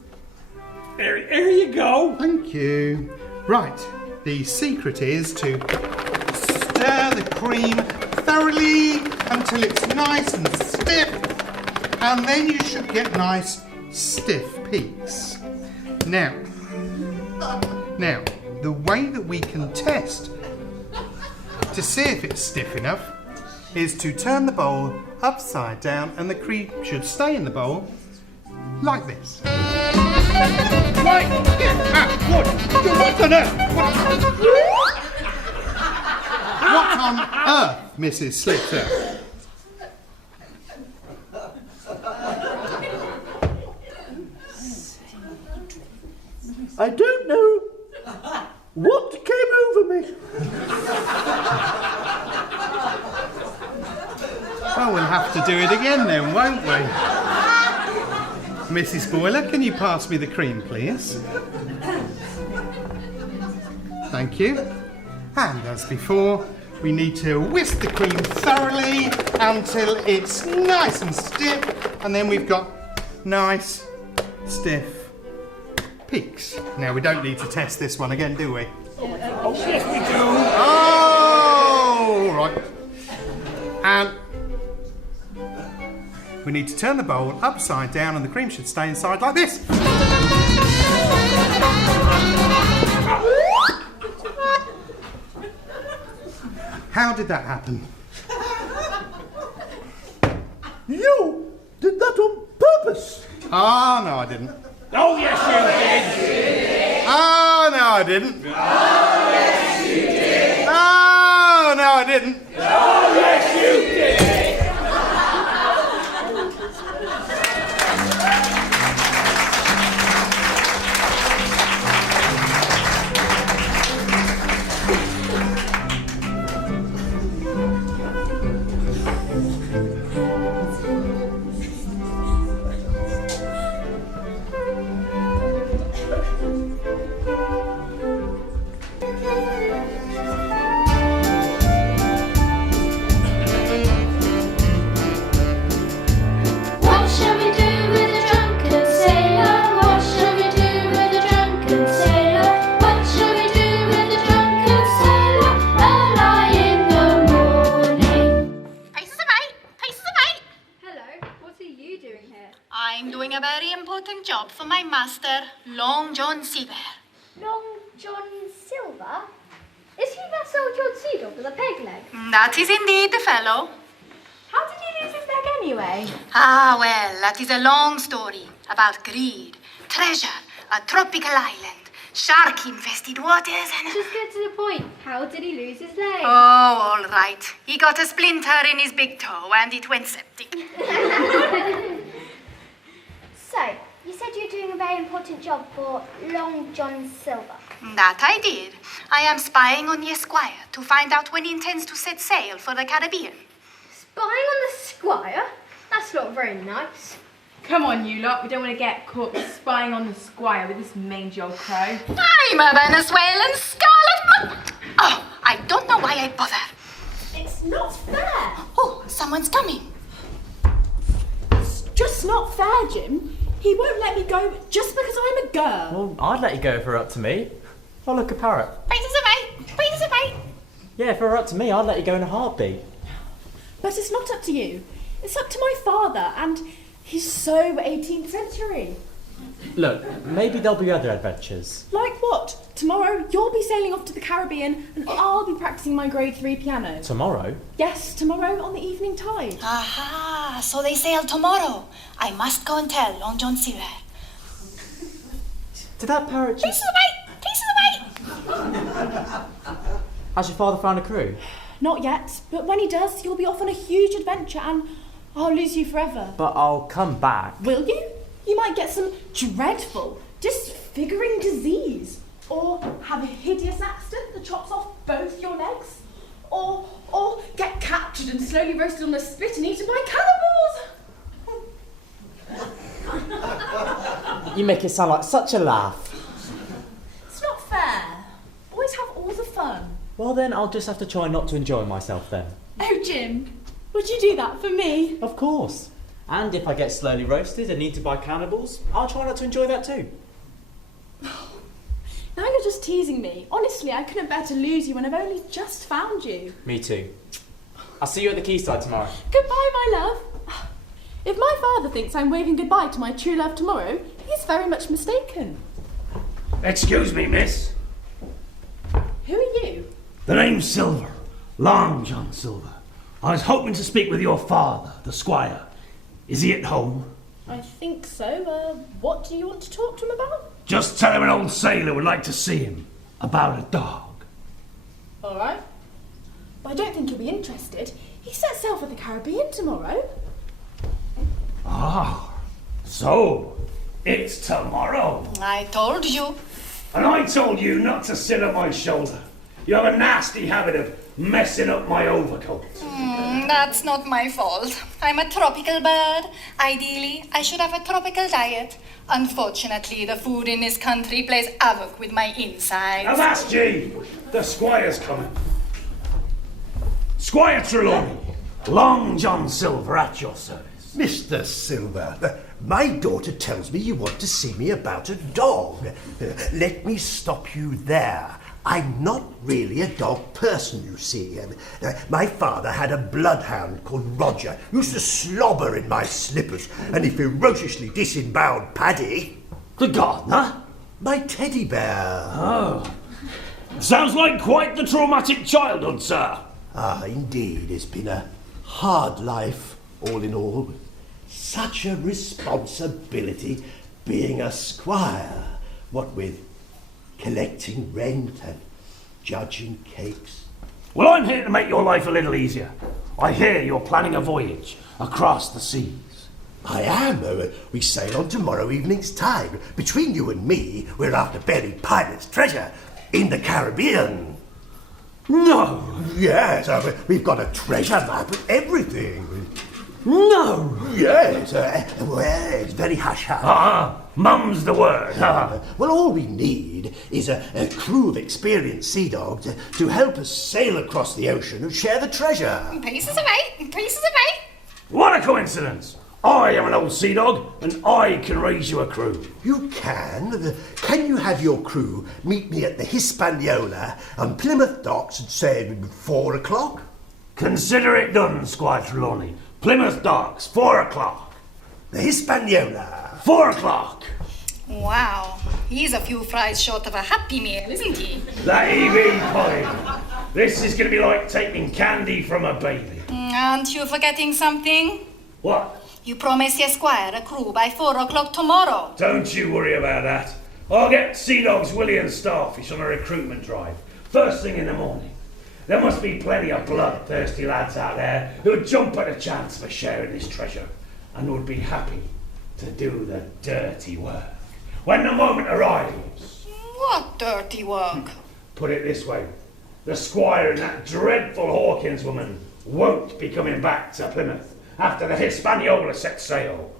Here you go. Thank you. Right, the secret is to stir the cream thoroughly until it's nice and stiff, and then you should get nice stiff peaks. Now, the way that we can test to see if it's stiff enough is to turn the bowl upside down, and the cream should stay in the bowl like this. Right, what on earth? What on earth, Mrs. Slipper? I don't know what came over me. Well, we'll have to do it again then, won't we? Mrs. Boiler, can you pass me the cream, please? Thank you. And as before, we need to whisk the cream thoroughly until it's nice and stiff, and then we've got nice, stiff peaks. Now, we don't need to test this one again, do we? Oh, yes, we do. Oh, all right. And we need to turn the bowl upside down, and the cream should stay inside like this. How did that happen? You did that on purpose. Oh, no, I didn't. Oh, yes, you did. Oh, no, I didn't. Oh, yes, you did. Oh, no, I didn't. Oh, yes, you did. That is indeed the fellow. How did he lose his leg anyway? Ah, well, that is a long story about greed, treasure, a tropical island, shark-infested waters, and... Just get to the point. How did he lose his leg? Oh, all right. He got a splinter in his big toe and it went septic. So, you said you're doing a very important job for Long John Silver. That I did. I am spying on the Squire to find out when he intends to set sail for the Caribbean. Spying on the Squire? That's not very nice. Come on, you lot. We don't want to get caught spying on the Squire with this mangy old crow. I'm a Venezuelan scarlet... Oh, I don't know why I bother. It's not fair. Oh, someone's coming. It's just not fair, Jim. He won't let me go just because I'm a girl. Well, I'd let you go if it were up to me. Oh, look, a parrot. Wait a minute. Yeah, if it were up to me, I'd let you go in a heartbeat. But it's not up to you. It's up to my father, and he's so 18th century. Look, maybe there'll be other adventures. Like what? Tomorrow, you'll be sailing off to the Caribbean, and I'll be practicing my grade 3 piano. Tomorrow? Yes, tomorrow on the evening tide. Aha, so they sail tomorrow. I must go and tell Long John Silver. Did that parrot just... Pieces of bait! Has your father found a crew? Not yet, but when he does, you'll be off on a huge adventure, and I'll lose you forever. But I'll come back. Will you? You might get some dreadful, disfiguring disease, or have a hideous accident that chops off both your legs, or get captured and slowly roasted on a spit and eaten by cannibals. You make it sound like such a laugh. It's not fair. Always have all the fun. Well then, I'll just have to try not to enjoy myself then. Oh, Jim, would you do that for me? Of course. And if I get slowly roasted and eaten by cannibals, I'll try not to enjoy that too. Now you're just teasing me. Honestly, I couldn't bear to lose you when I've only just found you. Me too. I'll see you at the quayside tomorrow. Goodbye, my love. If my father thinks I'm waving goodbye to my true love tomorrow, he's very much mistaken. Excuse me, miss. Who are you? The name's Silver. Long John Silver. I was hoping to speak with your father, the Squire. Is he at home? I think so. What do you want to talk to him about? Just tell him an old sailor would like to see him. About a dog. All right. But I don't think he'll be interested. He sets sail for the Caribbean tomorrow. Ah, so it's tomorrow. I told you. And I told you not to sit on my shoulder. You have a nasty habit of messing up my overcoat. That's not my fault. I'm a tropical bird. Ideally, I should have a tropical diet. Unfortunately, the food in this country plays havoc with my insides. Avast ye! The Squire's coming. Squire Trelawny, Long John Silver at your service. Mr. Silver, my daughter tells me you want to see me about a dog. Let me stop you there. I'm not really a dog person, you see. My father had a bloodhound called Roger, who used to slobber in my slippers, and he ferociously disemboweled Paddy. The gardener? My teddy bear. Oh. Sounds like quite the traumatic childhood, sir. Ah, indeed, it's been a hard life, all in all. Such a responsibility being a squire, what with collecting rent and judging cakes. Well, I'm here to make your life a little easier. I hear you're planning a voyage across the seas. I am. We sail on tomorrow evening's tide. Between you and me, we're after buried pirates' treasure in the Caribbean. No! Yes, we've got a treasure map and everything. No! Yes, well, it's very hush-hush. Mum's the word. Well, all we need is a crew of experienced sea dogs to help us sail across the ocean and share the treasure. Pieces of eight, pieces of eight. What a coincidence! I am an old sea dog, and I can raise you a crew. You can? Can you have your crew meet me at the Hispaniola on Plymouth docks at, say, 4 o'clock? Consider it done, Squire Trelawny. Plymouth docks, 4 o'clock. The Hispaniola. 4 o'clock. Wow, he's a few fries short of a Happy Meal, isn't he? That EV Polly. This is going to be like taking candy from a baby. Aren't you forgetting something? What? You promised your squire a crew by 4 o'clock tomorrow. Don't you worry about that. I'll get Sea Dogs Willie and Starfish on a recruitment drive, first thing in the morning. There must be plenty of bloodthirsty lads out there who'd jump at a chance for sharing this treasure and would be happy to do the dirty work when the moment arrives. What dirty work? Put it this way, the Squire and that dreadful Hawkins woman won't be coming back to Plymouth after the Hispaniola sets sail.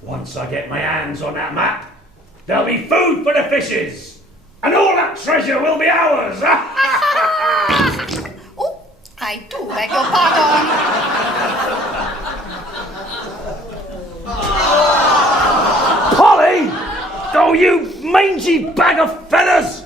Once I get my hands on that map, there'll be food for the fishes, and all that treasure will be ours. Oh, I do beg your pardon. Polly! Oh, you mangy bag of feathers!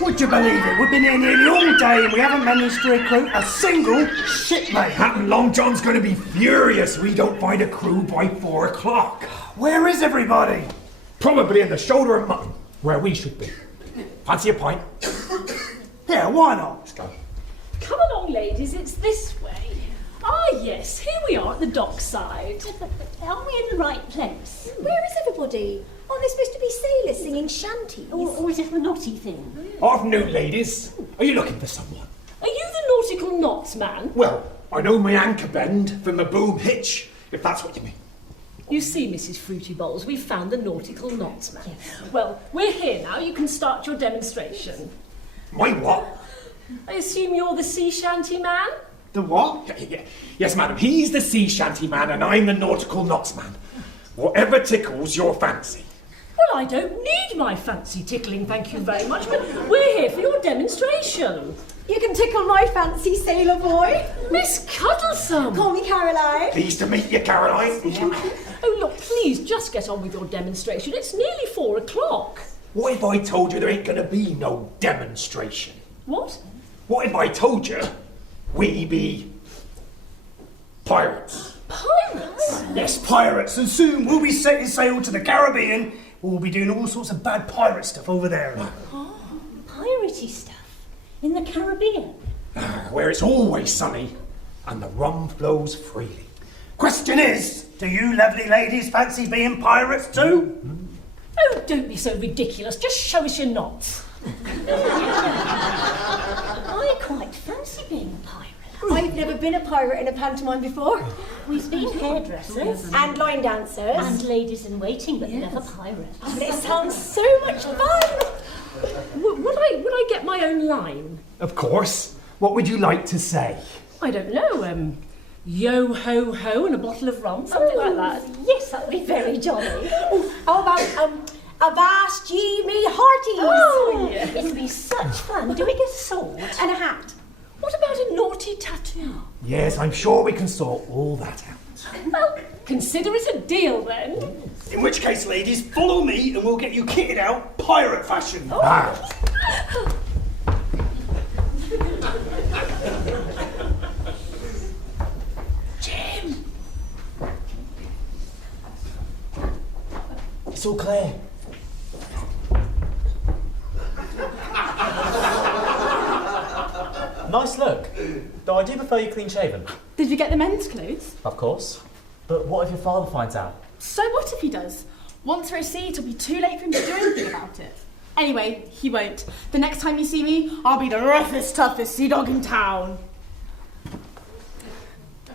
Would you believe it? We've been here nearly all day and we haven't managed to recruit a single shipmate. Captain Long John's going to be furious we don't find a crew by 4 o'clock. Where is everybody? Probably in the shoulder of mutton, where we should be. Fancy a pint? Yeah, why not? Let's go. Come along, ladies, it's this way. Ah, yes, here we are at the dockside. Are we in the right place? Where is everybody? Aren't they supposed to be sailors singing shanties? Or is it a naughty thing? Afternoon, ladies. Are you looking for someone? Are you the nautical knots man? Well, I know my anchor bend from the boom hitch, if that's what you mean. You see, Mrs. Fruity Bowls, we've found the nautical knotsman. Yes. Well, we're here now. You can start your demonstration. My what? I assume you're the sea shanty man? The what? Yes, madam, he's the sea shanty man and I'm the nautical knotsman. Whatever tickles your fancy. Well, I don't need my fancy tickling, thank you very much, but we're here for your demonstration. You can tickle my fancy, sailor boy. Miss Cuddlesome. Call me Caroline. Pleased to meet you, Caroline. Oh, look, please, just get on with your demonstration. It's nearly 4 o'clock. What if I told you there ain't going to be no demonstration? What? What if I told you we be pirates? Pirates? Yes, pirates, and soon we'll be setting sail to the Caribbean. We'll be doing all sorts of bad pirate stuff over there. Oh, piratey stuff? In the Caribbean? Where it's always sunny and the rum flows freely. Question is, do you lovely ladies fancy being pirates too? Oh, don't be so ridiculous. Just show us your knots. I quite fancy being a pirate. I've never been a pirate in a pantomime before. We've been hairdressers. And line dancers. And ladies in waiting, but never pirates. But it sounds so much fun. Would I get my own line? Of course. What would you like to say? I don't know, yo ho ho and a bottle of rum, something like that. Yes, that would be very jolly. Oh, how about, avast ye me hearties? Oh, yes. It'd be such fun. Do we get a sword? And a hat. What about a naughty tattoo? Yes, I'm sure we can sort all that out. Well, consider it a deal then. In which case, ladies, follow me and we'll get you kitted out pirate fashion. Ah. Jim! It's all clear. Nice look. Though I do prefer you clean shaven. Did you get the men's clothes? Of course. But what if your father finds out? So what if he does? Once we're sea, it'll be too late for him to do anything about it. Anyway, he won't. The next time you see me, I'll be the roughest, toughest sea dog in town.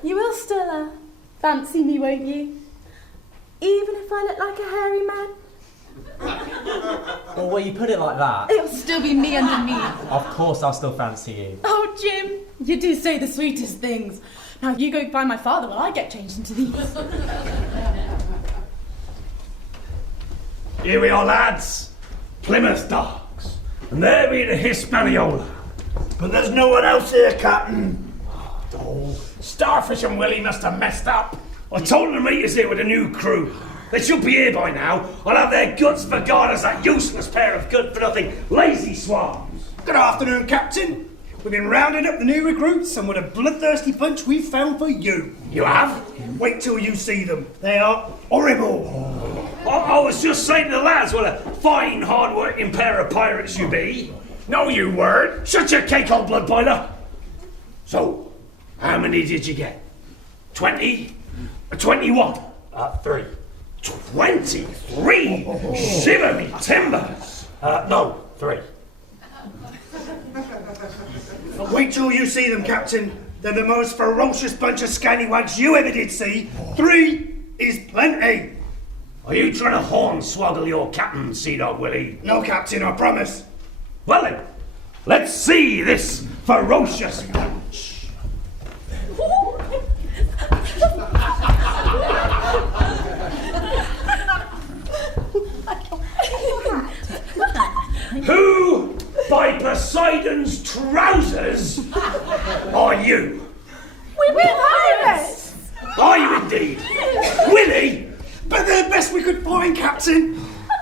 You will still, fancy me, won't you? Even if I look like a hairy man? Well, when you put it like that... It'll still be me underneath. Of course I'll still fancy you. Oh, Jim, you do say the sweetest things. Now you go find my father while I get changed into these. Here we are, lads. Plymouth docks. And there be the Hispaniola. But there's no one else here, Captain. Oh, Starfish and Willie must have messed up. I told them to meet us here with a new crew. They should be here by now. I'll have their guts for God as that useless pair of good-for-nothing lazy swans. Good afternoon, Captain. We've been rounding up the new recruits, and what a bloodthirsty bunch we've found for you. You have? Wait till you see them. They are horrible. I was just saying to the lads what a fine, hard-working pair of pirates you be. No, you weren't. Shut your cake, old blood boiler. So, how many did you get? 20? 21? 3. 23? Shiver me timbers. No, 3. Wait till you see them, Captain. They're the most ferocious bunch of scallywags you ever did see. 3 is plenty. Are you trying to hornswoggle your captain, Sea Dog Willie? No, Captain, I promise. Well then, let's see this ferocious bunch. Who, by Poseidon's trousers, are you? We're pirates! Are you indeed? Willie? But they're the best we could find, Captain. And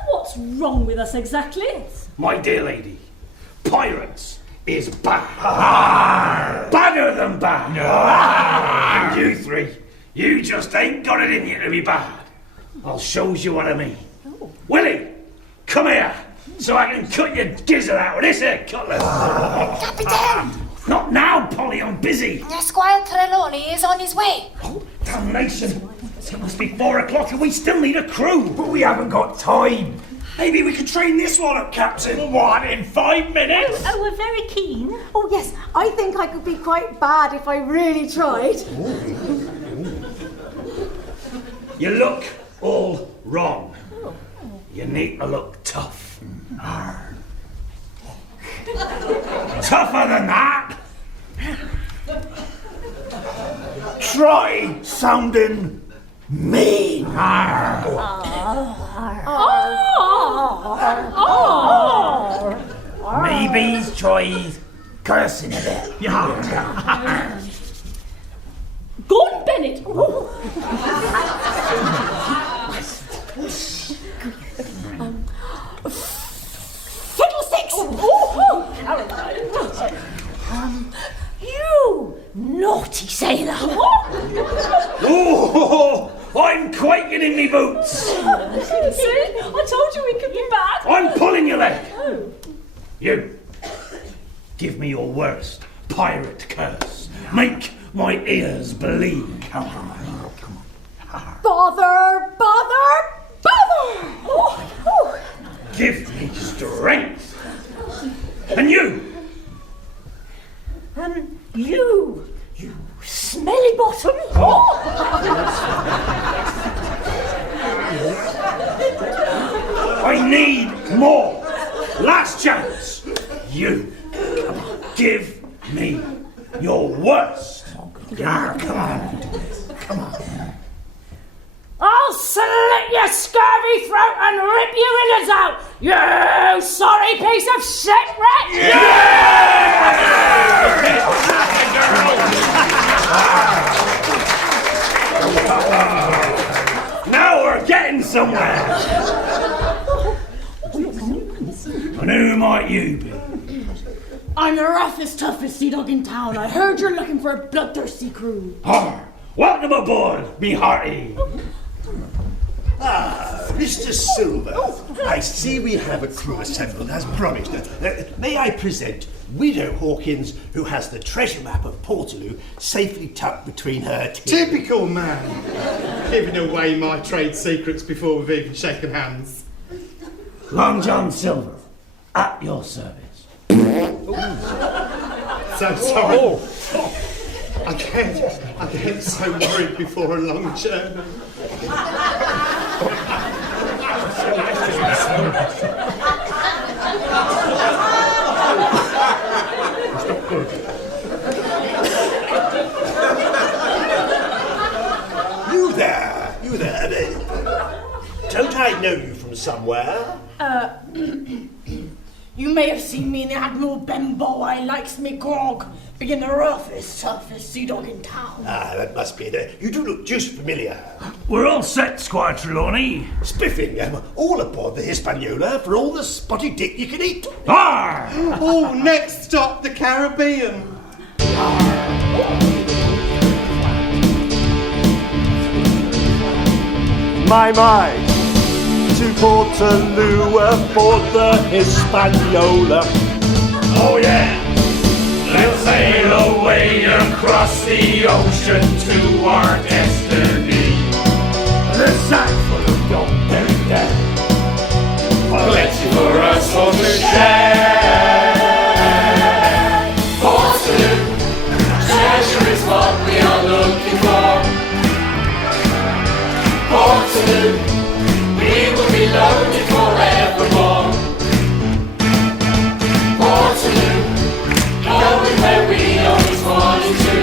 what's wrong with us exactly? My dear lady, pirates is bad. Badder than bad. And you 3, you just ain't got it in you to be bad. I'll show you what I mean. Willie, come here, so I can cut your gizzard out with this here cutlass. Captain! Not now, Polly, I'm busy. Squire Trelawny is on his way. Oh, damnation. It must be 4 o'clock and we still need a crew. But we haven't got time. Maybe we could train this one up, Captain. What, in 5 minutes? Oh, we're very keen. Oh, yes, I think I could be quite bad if I really tried. You look all wrong. You need to look tough. Tougher than that. Try sounding mean. Maybe try cursing a bit. Go on, Bennett. Fiddlesticks! You naughty sailor! Oh, I'm quaking in me boots. See, I told you we could be bad. I'm pulling your leg. You, give me your worst pirate curse. Make my ears bleed. Come on. Bother, bother, bother! Give me strength. And you. You smelly bottom! I need more. Last chance. You. Come on. Give me your worst. Come on. I'll slit your scurvy throat and rip your innards out, you sorry piece of shipwreck! Now we're getting somewhere. And who might you be? I'm the roughest, toughest sea dog in town. I heard you're looking for a bloodthirsty crew. Welcome aboard, me hearty. Mr. Silver, I see we have a crew assembled as promised. May I present Widow Hawkins, who has the treasure map of Portalu safely tucked between her teeth. Typical man. Giving away my trade secrets before we've even shaken hands. Long John Silver, at your service. So sorry. I get so worried before a long journey. You there. Don't I know you from somewhere? You may have seen me in the Admiral Benbow. I likes me grog. Being the roughest, toughest sea dog in town. That must be it. You do look just familiar. We're all set, Squire Trelawny. Spiffing, all aboard the Hispaniola for all the spotted dick you can eat. Oh, next stop, the Caribbean. My, to Portalu aboard the Hispaniola. Oh yeah, let's sail away across the ocean to our destiny. The sack full of gold and death, plenty for us all to share. Portalu, treasure is what we are looking for. Portalu, we will be lonely forevermore. Portalu, going where we always wanted to.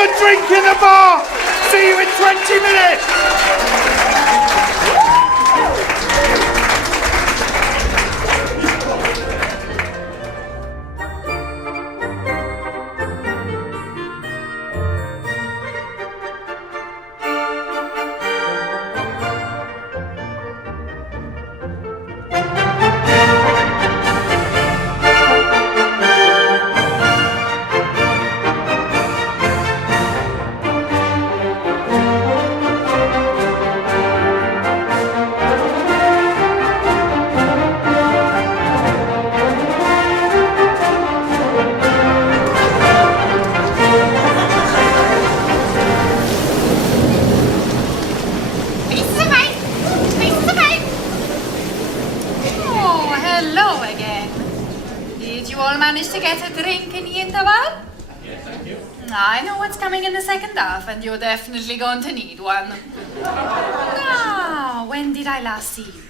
good drink in the bar. See you in 20 minutes. And you're definitely going to need one. Now, when did I last see you?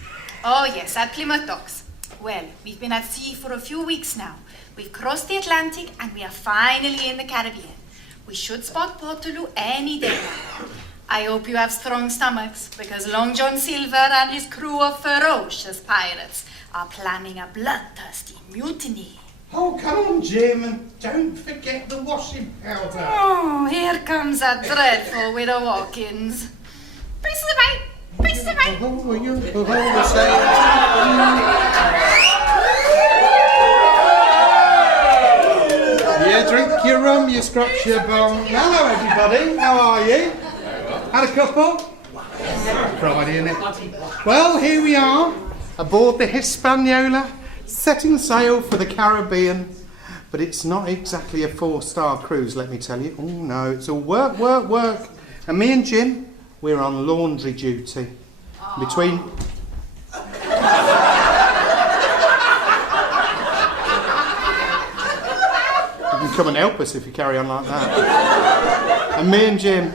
Oh yes, at Plymouth docks. Well, we've been at sea for a few weeks now. We've crossed the Atlantic and we are finally in the Caribbean. We should spot Portalu any day now. I hope you have strong stomachs, because Long John Silver and his crew of ferocious pirates are planning a bloodthirsty mutiny. Oh, come on, Jim, and don't forget the washing powder. Oh, here comes that dreadful Widow Hawkins. Pieces of eight! Pieces of eight! Oh, you You drink your rum, you scratch your bone. Hello, everybody. How are you? Had a couple? Friday, isn't it? Well, here we are, aboard the Hispaniola, setting sail for the Caribbean. But it's not exactly a 4-star cruise, let me tell you. Oh no, it's all work, work, work. And me and Jim, we're on laundry duty. Between... You can come and help us if you carry on like that. And me and Jim,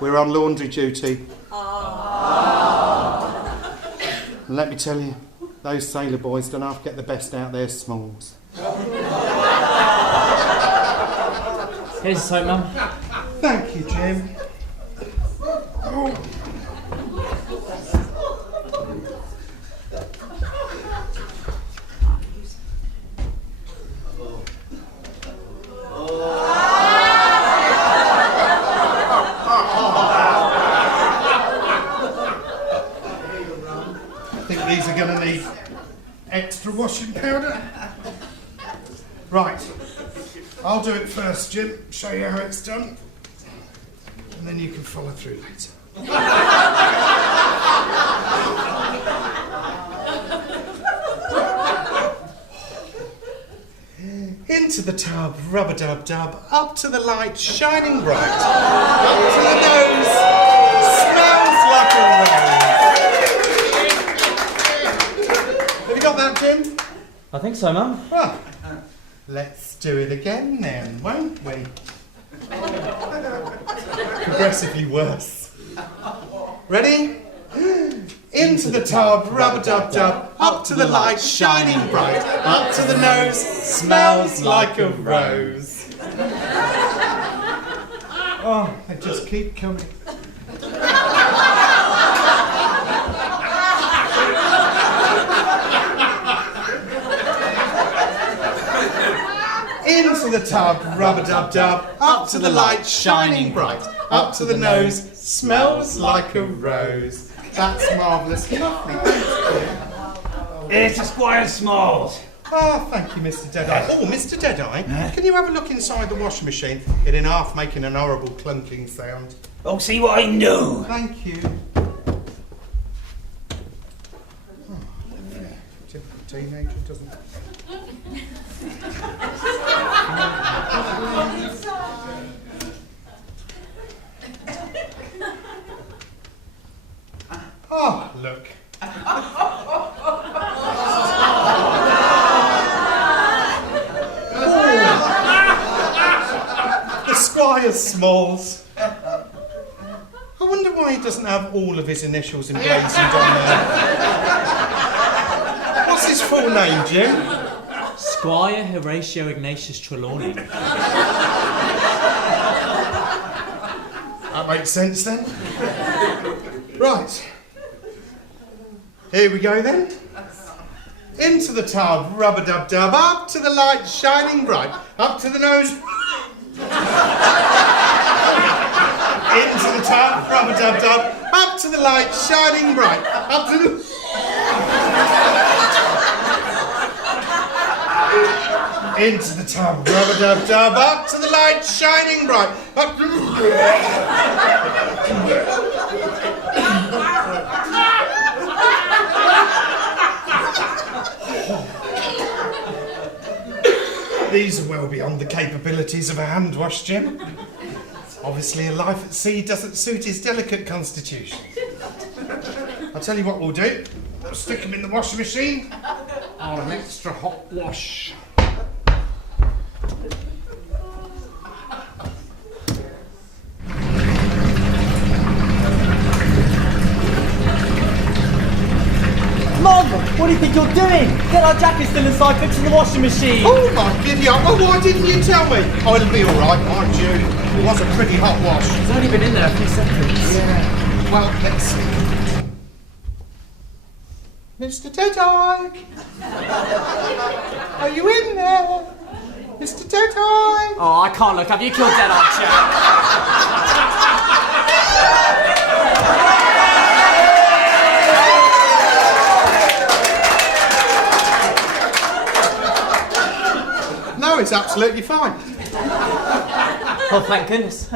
we're on laundry duty. And let me tell you, those sailor boys don't half get the best out their smalls. Here's the soap, Mum. Thank you, Jim. Oh. I think these are going to need extra washing powder. Right. I'll do it first, Jim. Show you how it's done. And then you can follow through later. Into the tub, rub-a-dub-dub, up to the light, shining bright. Up to the nose, smells like a rose. Have you got that, Jim? I think so, Mum. Well, let's do it again then, won't we? Progressively worse. Ready? Into the tub, rub-a-dub-dub, up to the light, shining bright, up to the nose, smells like a rose. Oh, they just keep coming. Into the tub, rub-a-dub-dub, up to the light, shining bright, up to the nose, smells like a rose. That's marvellous. Lovely. It's a Squire Smalls. Oh, thank you, Mr. Deadeye. Oh, Mr. Deadeye, can you have a look inside the washing machine? It in half making an horrible clunking sound. Oh, see what I know. Thank you. Oh, typical teenager, doesn't it? Oh, look. The Squire Smalls. I wonder why he doesn't have all of his initials emblazoned on there. What's his full name, Jim? Squire Horatio Ignatius Trelawny. makes sense then. Right. Here we go then. Into the tub, rub-a-dub-dub, up to the light shining bright, up to the nose. Into the tub, rub-a-dub-dub, up to the light shining bright, up to the... Into the tub, rub-a-dub-dub, up to the light shining bright, up to These are well beyond the capabilities of a hand wash, Jim. Obviously, a life at sea doesn't suit his delicate constitution. I'll tell you what we'll do. We'll stick him in the washing machine on an extra hot wash. Mum, what do you think you're doing? Get our jacket still inside, fixing the washing machine. Oh my idiot! Well, why didn't you tell me? Oh, it'll be all right, aren't you? It was a pretty hot wash. It's only been in there a few seconds. Yeah. Well, let's see. Mr. Deadeye! Are you in there? Mr. Deadeye! Oh, I can't look. Have you killed Deadeye, chap? No, it's absolutely fine. Oh, thank goodness.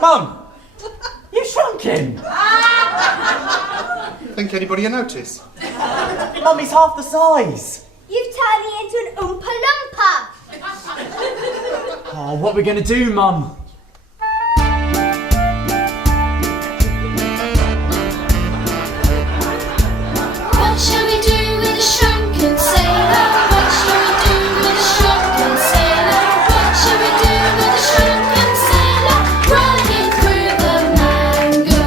Mum, you shrunk him. Think anybody will notice? Mum, he's half the size. You've turned me into an Oompa Loompa. Oh, what are we going to do, Mum? What shall we do with a shrunken sailor? What shall we do with a shrunken sailor? What shall we do with a shrunken sailor running through the mango?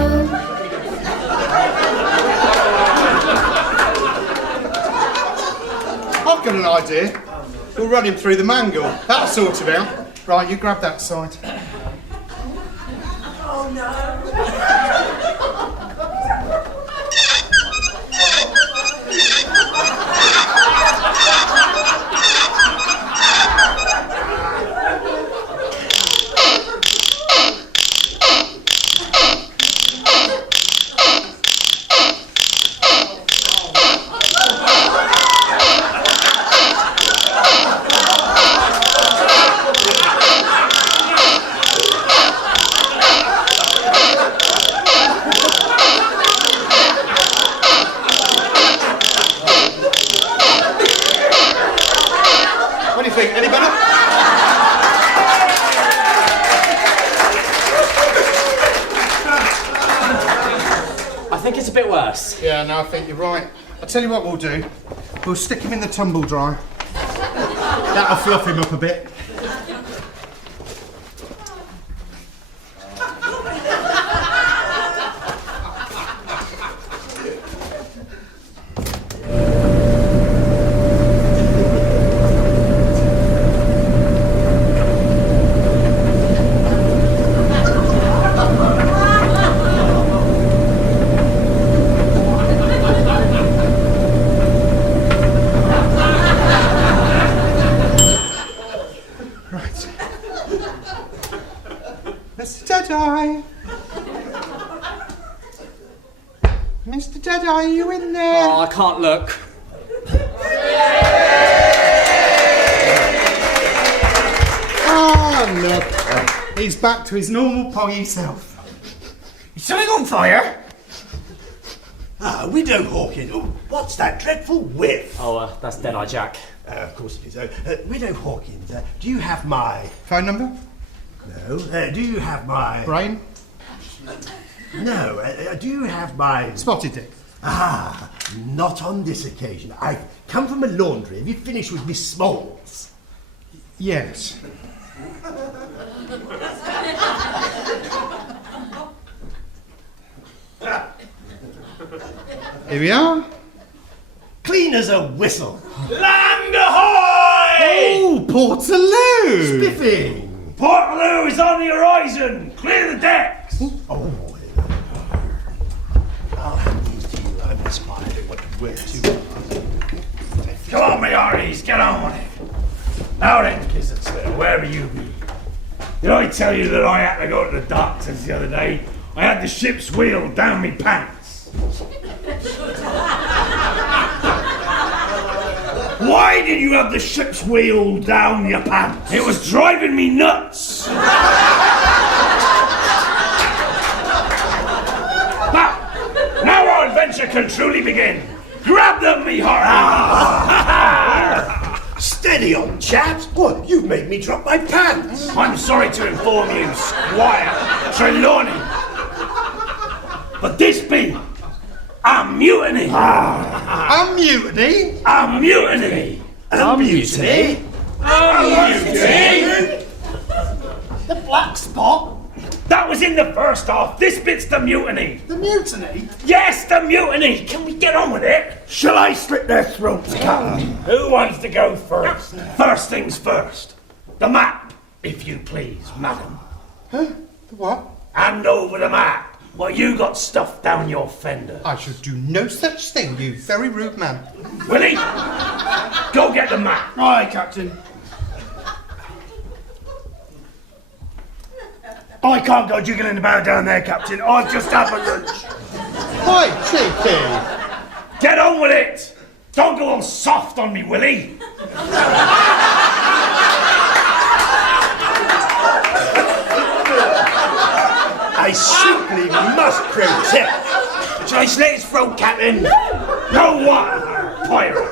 I've got an idea. We'll run him through the mangle. That'll sort him out. Right, you grab that side. Oh no. What do you think? Any better? I think it's a bit worse. Yeah, no, I think you're right. I'll tell you what we'll do. We'll stick him in the tumble dryer. That'll fluff him up a bit. Mr. Deadeye! Mr. Deadeye, are you in there? Oh, I can't look. Ah, look. He's back to his normal poggy self. Is something on fire? Ah, Widow Hawkins. Oh, what's that dreadful whiff? Oh, that's Deadeye Jack. Of course it is. Widow Hawkins, do you have my... Phone number? No. Do you have my... Brain? No. Do you have my... Spotted dick? Ah, not on this occasion. I've come from a laundry. Have you finished with Miss Smalls? Yes. Here we are. Clean as a whistle. Land ahoy! Oh, Portalu! Spiffing. Portalu is on the horizon! Clear the decks! I'll hand these to you. I'm inspired. What to work too hard. Come on, my hearties, get on with it. Now then, Gizzards, wherever you be. Did I tell you that I had to go to the doctors the other day? I had the ship's wheel down me pants. Why did you have the ship's wheel down your pants? It was driving me nuts. Now our adventure can truly begin. Grab them, me heart. Steady on, chaps. What? You've made me drop my pants. I'm sorry to inform you, Squire Trelawny, but this be a mutiny. A mutiny? A mutiny. A mutiny? A mutiny? The black spot? That was in the first half. This bit's the mutiny. The mutiny? Yes, the mutiny. Can we get on with it? Shall I slit their throats, Captain? Who wants to go first? First things first. The map, if you please, madam. Huh? The what? Hand over the map. What you got stuffed down your fender? I should do no such thing, you very rude man. Willie, go get the map. Aye, Captain. I can't go jiggling about down there, Captain. I've just had my lunch. Hi, cheeky. Get on with it. Don't go all soft on me, Willie. I simply must protest. Shall I slit his throat, Captain? No what? Pirate.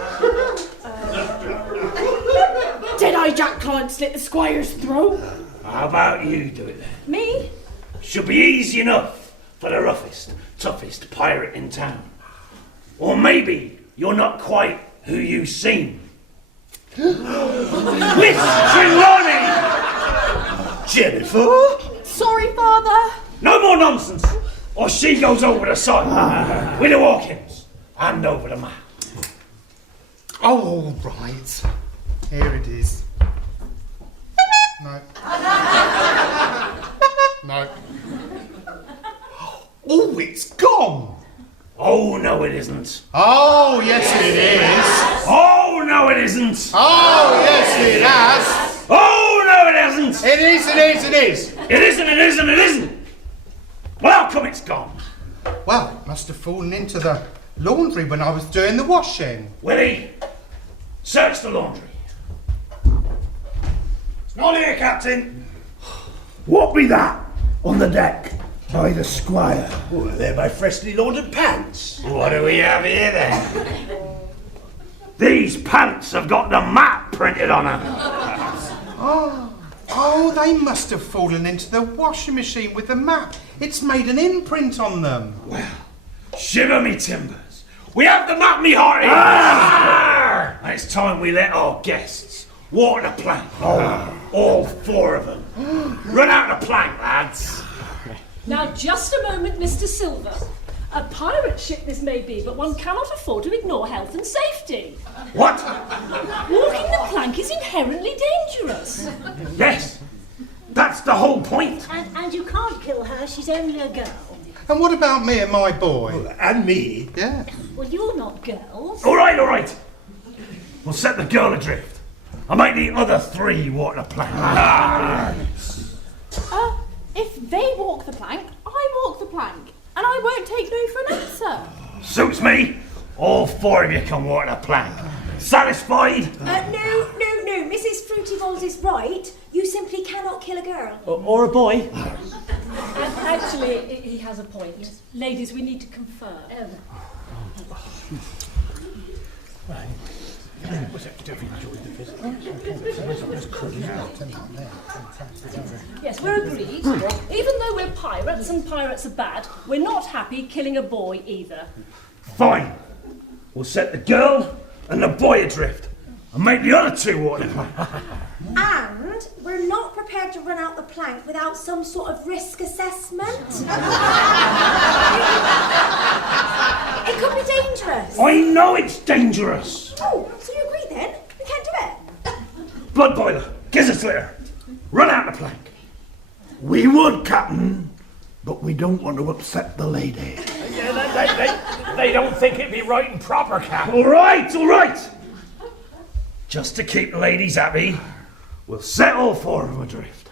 Did I, Jack Client, slit the Squire's throat? How about you do it then? Me? Should be easy enough for the roughest, toughest pirate in town. Or maybe you're not quite who you seem. Miss Trelawny! Jennifer? Sorry, Father. No more nonsense, or she goes over the side. With the Hawkins, hand over the map. Oh, all right. Here it is. No. No. Oh, it's gone. Oh, no it isn't. Oh, yes it is. Oh, no it isn't. Oh, yes it has. Oh, no it isn't. It is, it is, it is. It isn't, it isn't, it isn't. Well, how come it's gone? Well, it must have fallen into the laundry when I was doing the washing. Willie, search the laundry. It's not here, Captain. What be that on the deck by the Squire? Oh, they're my freshly laundered pants. What do we have here then? These pants have got the map printed on them. Oh, they must have fallen into the washing machine with the map. It's made an imprint on them. Well, shiver me timbers. We have the map, me hearty. And it's time we let our guests water the plank. All four of them. Run out the plank, lads. Now, just a moment, Mr. Silver. A pirate ship this may be, but one cannot afford to ignore health and safety. What? Walking the plank is inherently dangerous. Yes, that's the whole point. And you can't kill her, she's only a girl. And what about me and my boy? And me? Yeah. Well, you're not girls. All right, all right. We'll set the girl adrift. I'll make the other three water the plank. If they walk the plank, I walk the plank. And I won't take no for an answer. Suits me. All four of you can water the plank. Satisfied? No. Mrs. Fruity Balls is right. You simply cannot kill a girl. Or a boy. Actually, he has a point. Ladies, we need to confer. Yes, we're agreed. Even though we're pirates and pirates are bad, we're not happy killing a boy either. Fine. We'll set the girl and the boy adrift and make the other two water the plank. And we're not prepared to run out the plank without some sort of risk assessment. It could be dangerous. I know it's dangerous. Oh, so you agree then? We can't do it. Blood boiler, gizzard slitter. run out the plank. We would, Captain, but we don't want to upset the lady. Yeah, they don't think it'd be right and proper, Cap. All right. Just to keep the ladies happy, we'll set all four of them adrift.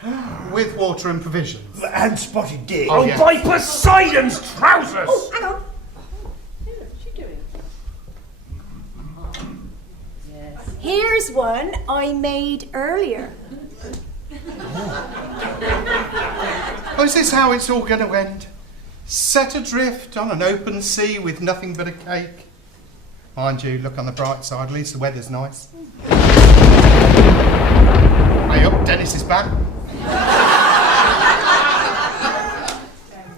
With water and provisions. And spotted dick. Oh, yes. By Poseidon's trousers! Oh, hang on. What's she doing? Here's one I made earlier. Oh, is this how it's all going to end? Set adrift on an open sea with nothing but a cake? Mind you, look on the bright side, at least the weather's nice. Hey up, Dennis is back.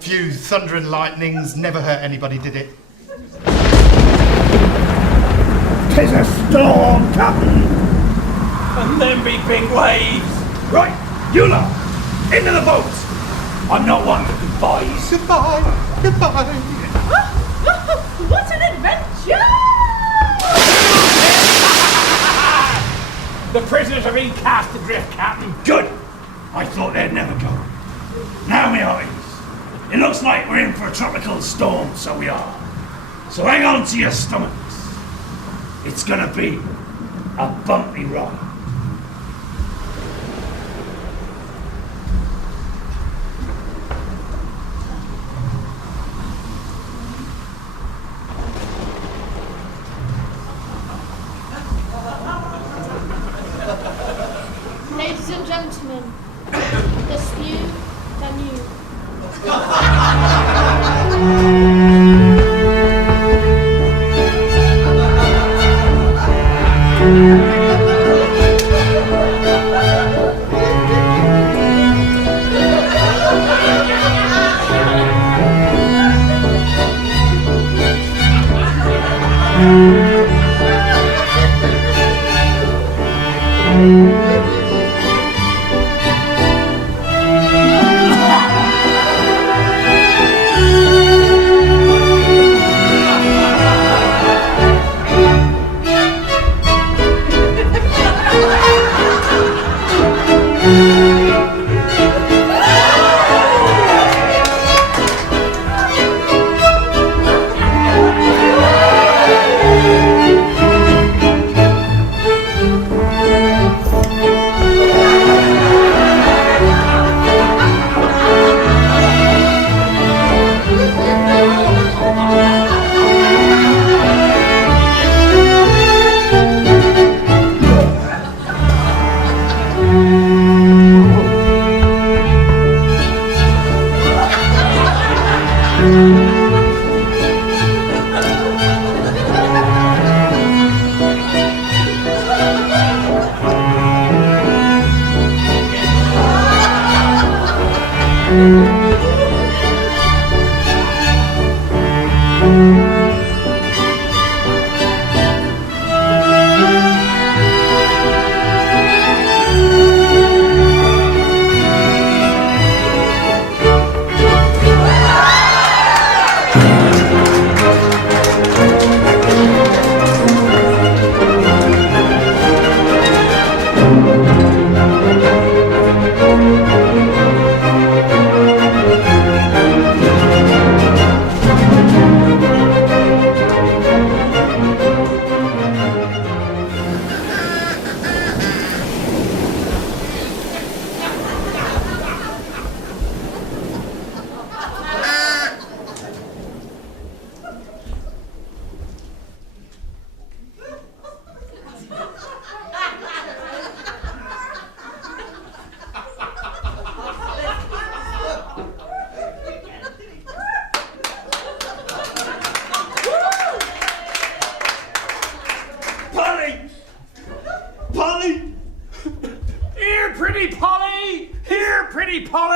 Few thunder and lightnings never hurt anybody, did it? 'Tis a storm, Captain! And then be big waves. Right, you lot, into the boat! I'm not one for goodbyes. Goodbye. What an adventure! The prisoners are being cast adrift, Captain. Good! I thought they'd never go. Now, me hearties, it looks like we're in for a tropical storm, so we are. So hang on to your stomachs. It's gonna be a bumpy ride. Ladies and gentlemen, the spew, the new.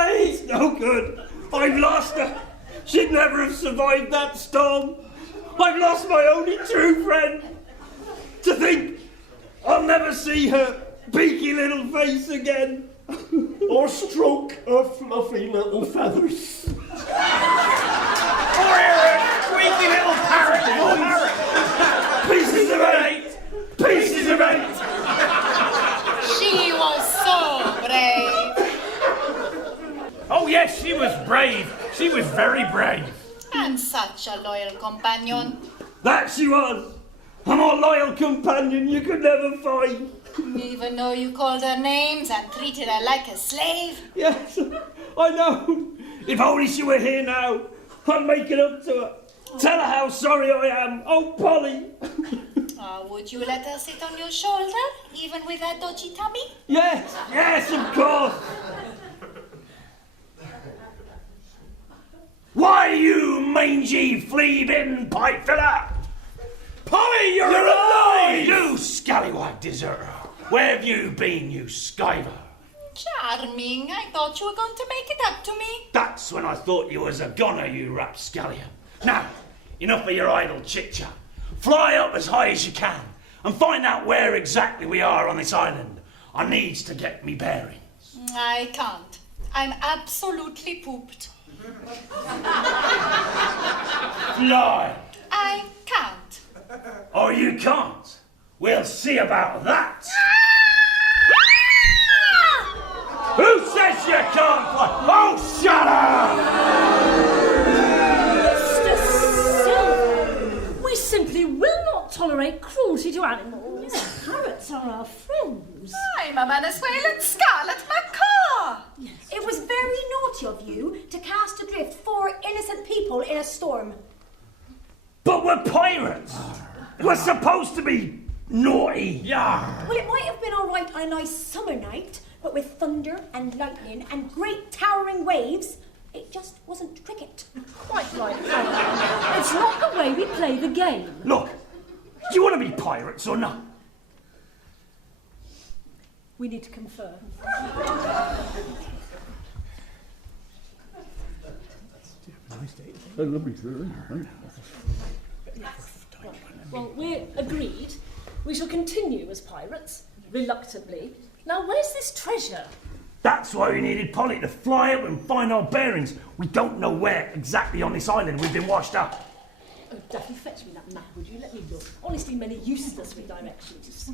It's no good. I've lost her. She'd never have survived that storm. I've lost my only true friend. To think I'll never see her beaky little face again. Or stroke her fluffy little feathers. Or hear her squeaky little parrot. Pieces of eight. Pieces of eight. She was so brave. Oh, yes, she was brave. She was very brave. And such a loyal companion. That she was. A more loyal companion you could never find. Even though you called her names and treated her like a slave. Yes, I know. If only she were here now, I'd make it up to her. Tell her how sorry I am. Oh, Polly. Would you let her sit on your shoulder, even with her dodgy tummy? Yes, of course. Why, you mangy, flea-bitten pipe filler! Polly, you're alive! You scallywag deserter! Where have you been, you skiver? Charming. I thought you were going to make it up to me. That's when I thought you was a goner, you rapscallion. Now, enough of your idle chit-chat. Fly up as high as you can and find out where exactly we are on this island. I needs to get me bearings. I can't. I'm absolutely pooped. Fly. I can't. Oh, you can't? We'll see about that. Who says you can't fly? Oh, shut up! Mr. Silver, we simply will not tolerate cruelty to animals. Parrots are our friends. I'm a Venezuelan scarlet macaw. It was very naughty of you to cast adrift 4 innocent people in a storm. But we're pirates. We're supposed to be naughty. Well, it might have been all right on a nice summer night, but with thunder and lightning and great towering waves, it just wasn't cricket. Quite right, Caroline. It's not the way we play the game. Look, do you want to be pirates or not? We need to confer. Well, we're agreed. We shall continue as pirates, reluctantly. Now, where's this treasure? That's why we needed Polly to fly up and find our bearings. We don't know where exactly on this island we've been washed up. Oh, Daffy, fetch me that map, would you? Let me look. Honestly, many useless with directions.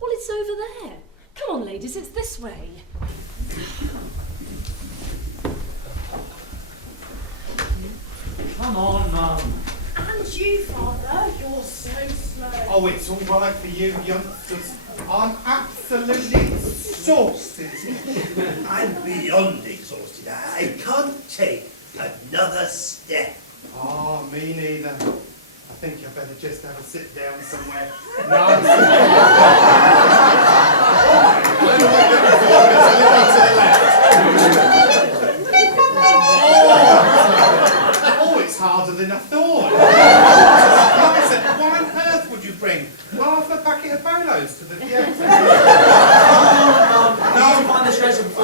Well, it's over there. Come on, ladies, it's this way. Come on, Mum. And you, Father, you're so slow. Oh, it's all right for you youngsters. I'm absolutely exhausted. I'm beyond exhausted. I can't take another step. Oh, me neither. I think I better just have a sit down somewhere. Oh, it's harder than I thought. Why on earth would you bring half a packet of polos to the theatre? No,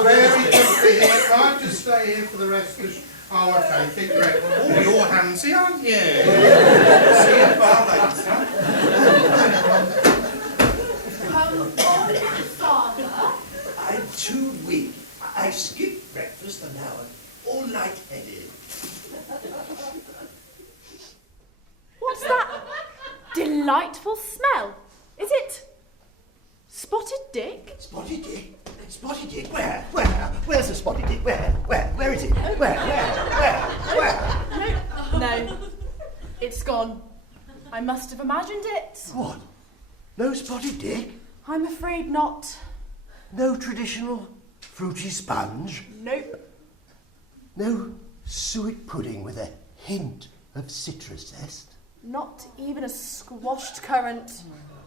very good to hear. I'll just stay here for the rest of the Oh, okay, keep your head. Oh, you're handsy, aren't you? See you, bar ladies, huh? Come on, Father. I'm too weak. I skipped breakfast and now I'm all light-headed. What's that delightful smell? Is it Spotted Dick? Spotted Dick? Spotted Dick? Where? Where's the Spotted Dick? Where is it? Where? No, it's gone. I must have imagined it. What? No Spotted Dick? I'm afraid not. No traditional fruity sponge? Nope. No suet pudding with a hint of citrus zest? Not even a squashed currant.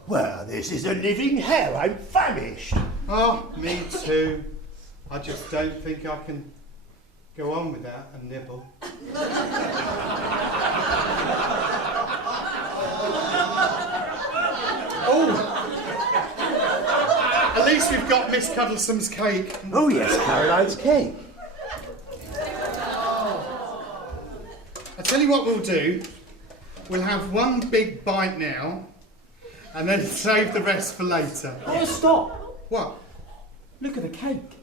Well, this is a living hell. I'm famished. Oh, me too. I just don't think I can go on without a nibble. Oh! At least we've got Miss Cuddlesome's cake. Oh, yes, Caroline's cake. I tell you what we'll do. We'll have one big bite now, and then save the rest for later. Oh, stop! What? Look at the cake.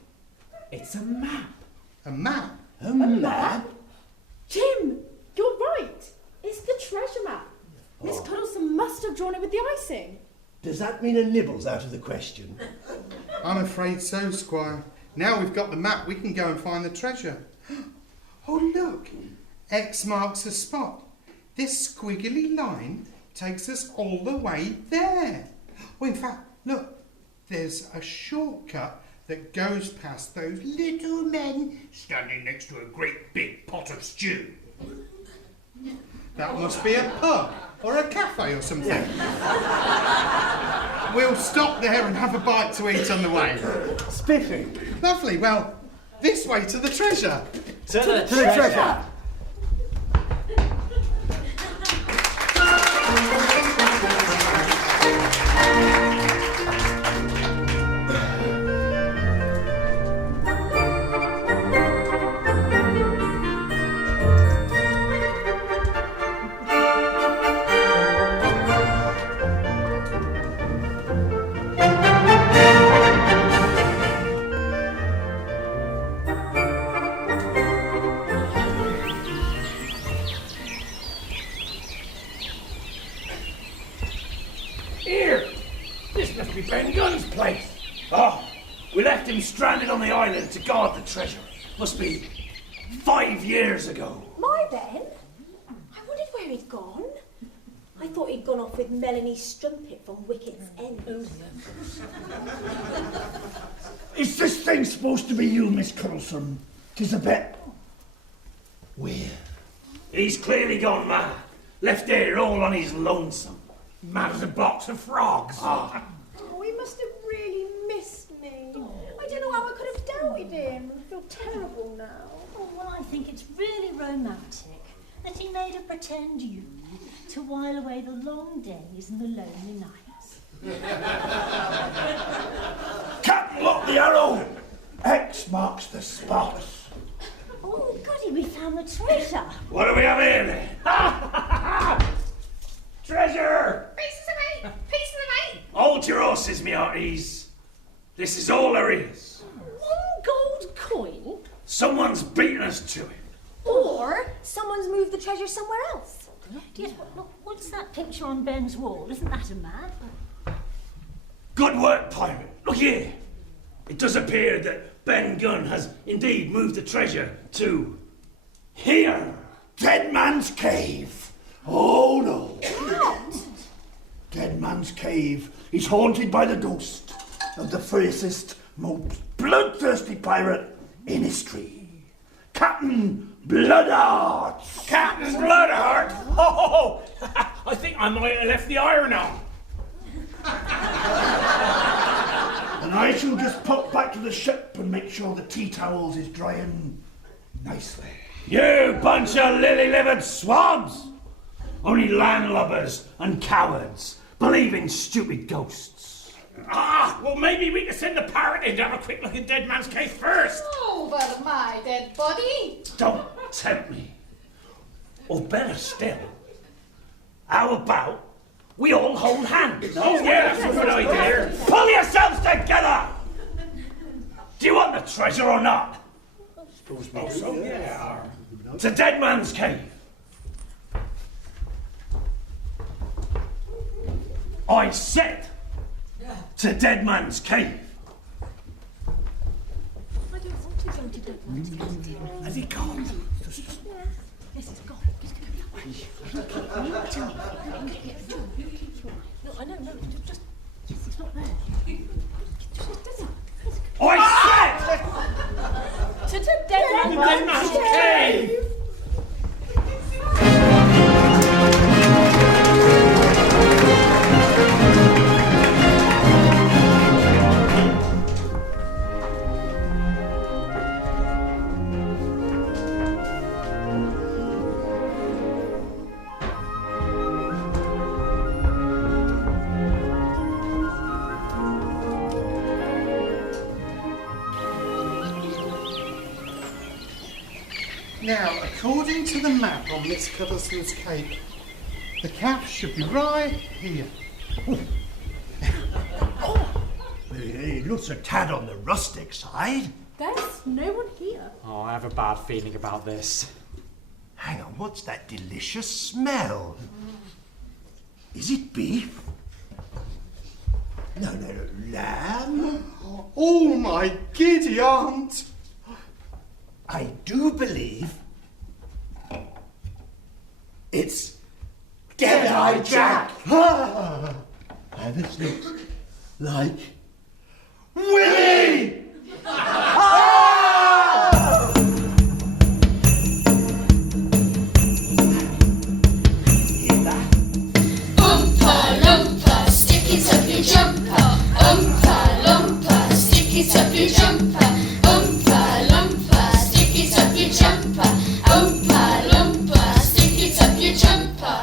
It's a map. A map? A map? Jim, you're right. It's the treasure map. Miss Cuddlesome must have drawn it with the icing. Does that mean a nibble's out of the question? I'm afraid so, Squire. Now we've got the map, we can go and find the treasure. Oh, look. X marks the spot. This squiggly line takes us all the way there. Well, in fact, look. There's a shortcut that goes past those little men standing next to a great big pot of stew. That must be a pub or a cafe or something. We'll stop there and have a bite to eat on the way. Spiffy. Lovely. Well, this way to the treasure. To the treasure. Here! This must be Ben Gunn's place. Oh, we left him stranded on the island to guard the treasure. Must be 5 years ago. My Ben? I wondered where he'd gone. I thought he'd gone off with Melanie Strumpet from Wicket's End. Is this thing supposed to be you, Miss Coulson? 'Tis a bit weird. He's clearly gone mad. Left here all on his lonesome. Mad as a box of frogs. Oh, he must have really missed me. I don't know how I could have doubted him. I feel terrible now. Oh, well, I think it's really romantic that he made her pretend you to while away the long days and the lonely nights. Captain, lock the arrow! X marks the spot. Oh, goody, we found the treasure. What do we have here then? Treasure! Pieces of meat! Pieces of meat! Hold your horses, me hearties. This is all there is. 1 gold coin? Someone's beaten us to it. Or someone's moved the treasure somewhere else. Yes, look, what's that picture on Ben's wall? Isn't that a man? Good work, pirate. Look here. It does appear that Ben Gunn has indeed moved the treasure to here. Dead Man's Cave. Oh no. What? Dead Man's Cave is haunted by the ghost of the fiercest, most bloodthirsty pirate in history. Captain Bloodheart. Captain Bloodheart? Oh, I think I might have left the iron on. And I shall just pop back to the ship and make sure the tea towels is drying nicely. You bunch of lily-livered swabs! Only landlubbers and cowards believe in stupid ghosts. Ah, well maybe we could send the parrot in to have a quick look at Dead Man's Cave first. Over my dead body. Don't tempt me. Or better still, how about we all hold hands? Oh yeah, that's a good idea. Pull yourselves together! Do you want the treasure or not? Oh, so yeah. To Dead Man's Cave. I said to Dead Man's Cave. I don't want to go to Dead Man's Cave. Has he gone? Yes, it's gone. Just go that way. No, I know, no, just it's not there. I said to Dead Man's Cave. Now, according to the map on Miss Cuddleston's cape, the calf should be right here. It looks a tad on the rustic side. There's no one here. Oh, I have a bad feeling about this. Hang on, what's that delicious smell? Is it beef? No, lamb. Oh, my giddy aunt. I do believe it's Dead-Eye Jack. And it looks like Willie! Oompa loompa, stick it up your jumper. Oompa loompa, stick it up your jumper. Oompa loompa, stick it up your jumper. Oompa loompa, stick it up your jumper.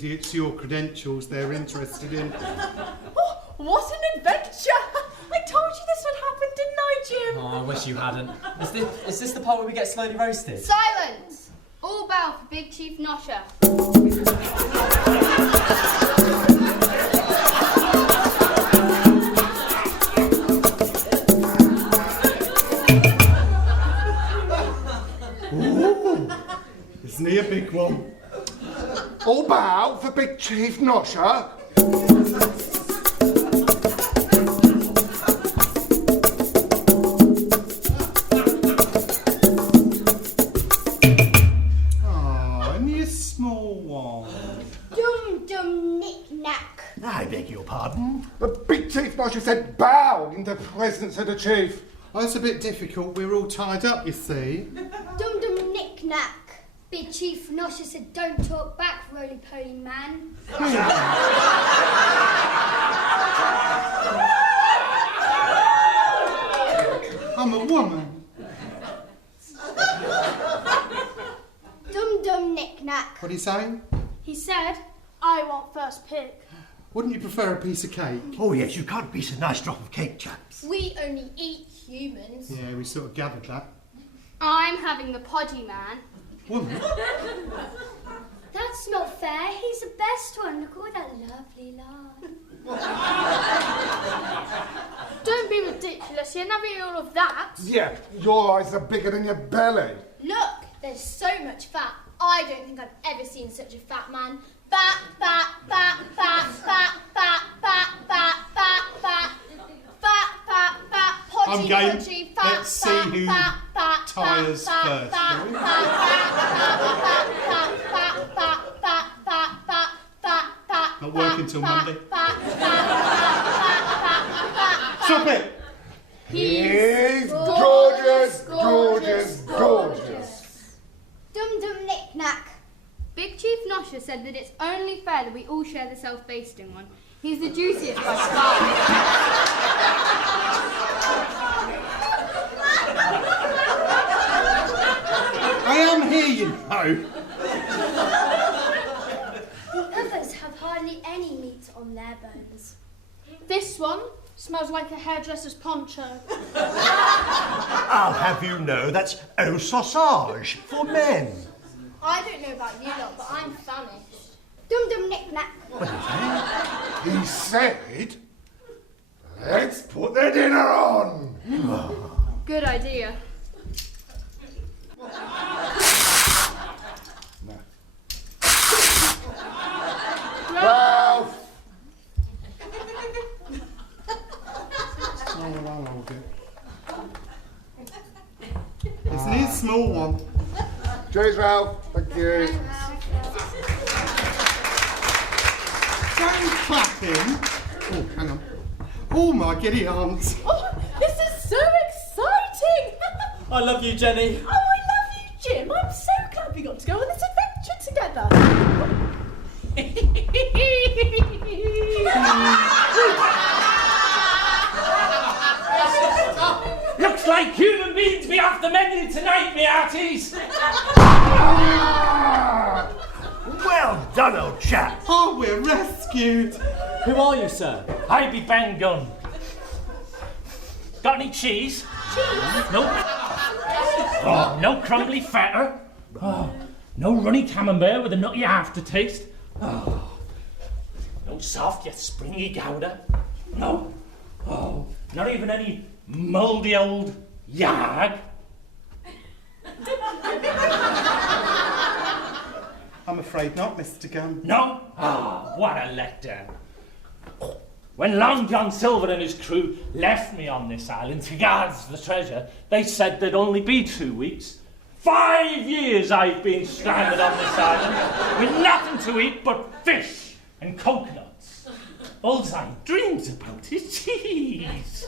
It's your credentials they're interested in. Oh, what an adventure! I told you this would happen, didn't I, Jim? Oh, I wish you hadn't. Is this the part where we get slowly roasted? Silence! All bow for Big Chief Nosher. Ooh, isn't he a big one? All bow for Big Chief Nosher. Oh, only a small one. Dum knick-knack. I beg your pardon? The Big Chief Nosher said bow in the presence of the chief. Oh, it's a bit difficult. We're all tied up, you see. Dum knick-knack. Big Chief Nosher said don't talk back, roly-poly man. I'm a woman. Dum knick-knack. What are you saying? He said, I want first pick. Wouldn't you prefer a piece of cake? Oh, yes, you can't piece a nice drop of cake, chaps. We only eat humans. Yeah, we sort of gathered that. I'm having the podgy man. Woman? That's not fair. He's the best one. Look at all that lovely laugh. Don't be ridiculous. You'll never eat all of that. Yeah, your eyes are bigger than your belly. Look, there's so much fat. I don't think I've ever seen such a fat man. Fat, fat, fat, fat, fat, fat, fat, fat, fat, fat. Fat, fat, fat, podgy, I'm game. podgy, fat, Let's see who tires first. Not working till Monday. Stop it! He's gorgeous, gorgeous, gorgeous. Dum knick-knack. Big Chief Nosher said that it's only fair that we all share the self-basting one. He's the juiciest by far. I am here, you know. Others have hardly any meat on there. bare bones. This one smells like a hairdresser's poncho. I'll have you know that's au sausage for men. I don't know about you lot, but I'm famished. Dum-dum knick-knack. He said, let's put the dinner on. Good idea. Ralph! It's a new small one. Cheers, Ralph. Thank you. Don't clap him. Oh, hang on. Oh, my giddy aunts. Oh, this is so exciting! I love you, Jenny. Oh, I love you, Jim. I'm so glad we got to go on this adventure together. Looks like human beings be off the menu tonight, me hearties. Well done, old chap. Oh, we're rescued. Who are you, sir? I be Ben Gunn. Got any cheese? No. Oh, no crumbly feta. Oh, no runny camembert with a nutty aftertaste. Oh, no soft yet springy gouda. No. Oh, not even any mouldy old yag. I'm afraid not, Mr. Gunn. No? Ah, what a letdown. When Long John Silver and his crew left me on this island to guard the treasure, they said there'd only be 2 weeks. 5 years I've been stranded on this island with nothing to eat but fish and coconuts. All I dreams about is cheese.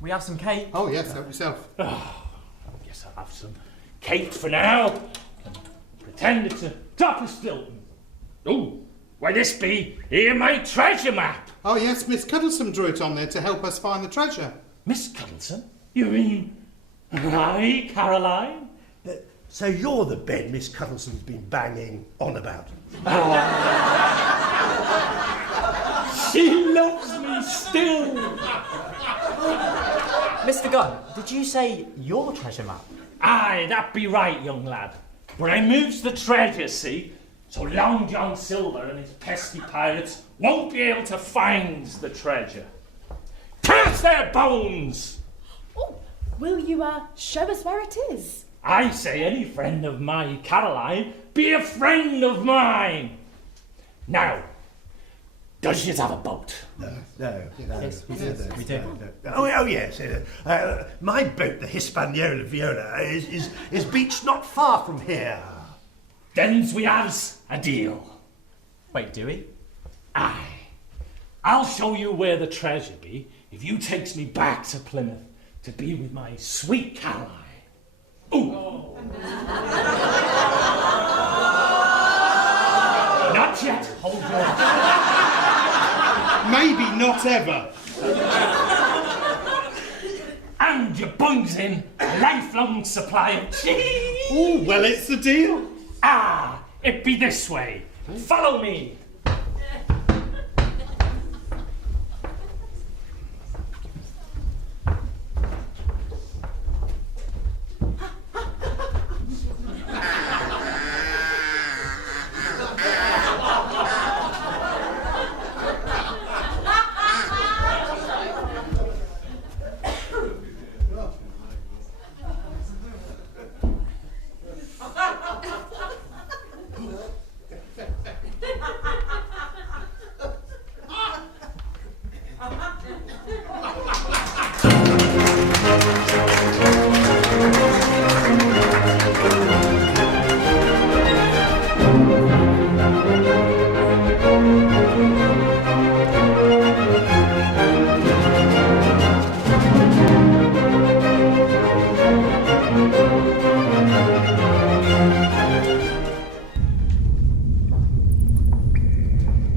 We have some cake. Oh, yes, help yourself. Oh, I guess I'll have some cake for now. And pretend it's a top of Stilton. Oh, why this be here my treasure map. Oh, yes, Miss Cuddlesome drew it on there to help us find the treasure. Miss Cuddlesome? You mean I, Caroline? So you're the Ben Miss Cuddlesome's been banging on about? She loves me still. Mr. Gunn, did you say your treasure map? Aye, that be right, young lad. But I moves the treasure, see? So Long John Silver and his pesky pirates won't be able to find the treasure. Curse their bones! Oh, will you show us where it is? I say any friend of my Caroline be a friend of mine. Now, does you have a boat? No. Yes, we do. We do. Oh, yes. My boat, the Hispaniola Viola, is beached not far from here. Then we has a deal. Wait, do we? Aye. I'll show you where the treasure be if you takes me back to Plymouth to be with my sweet Caroline. Ooh. Not yet. Hold on. Maybe not ever. And you bungs in a lifelong supply of cheese. Oh, well, it's the deal. Ah, it be this way. Follow me.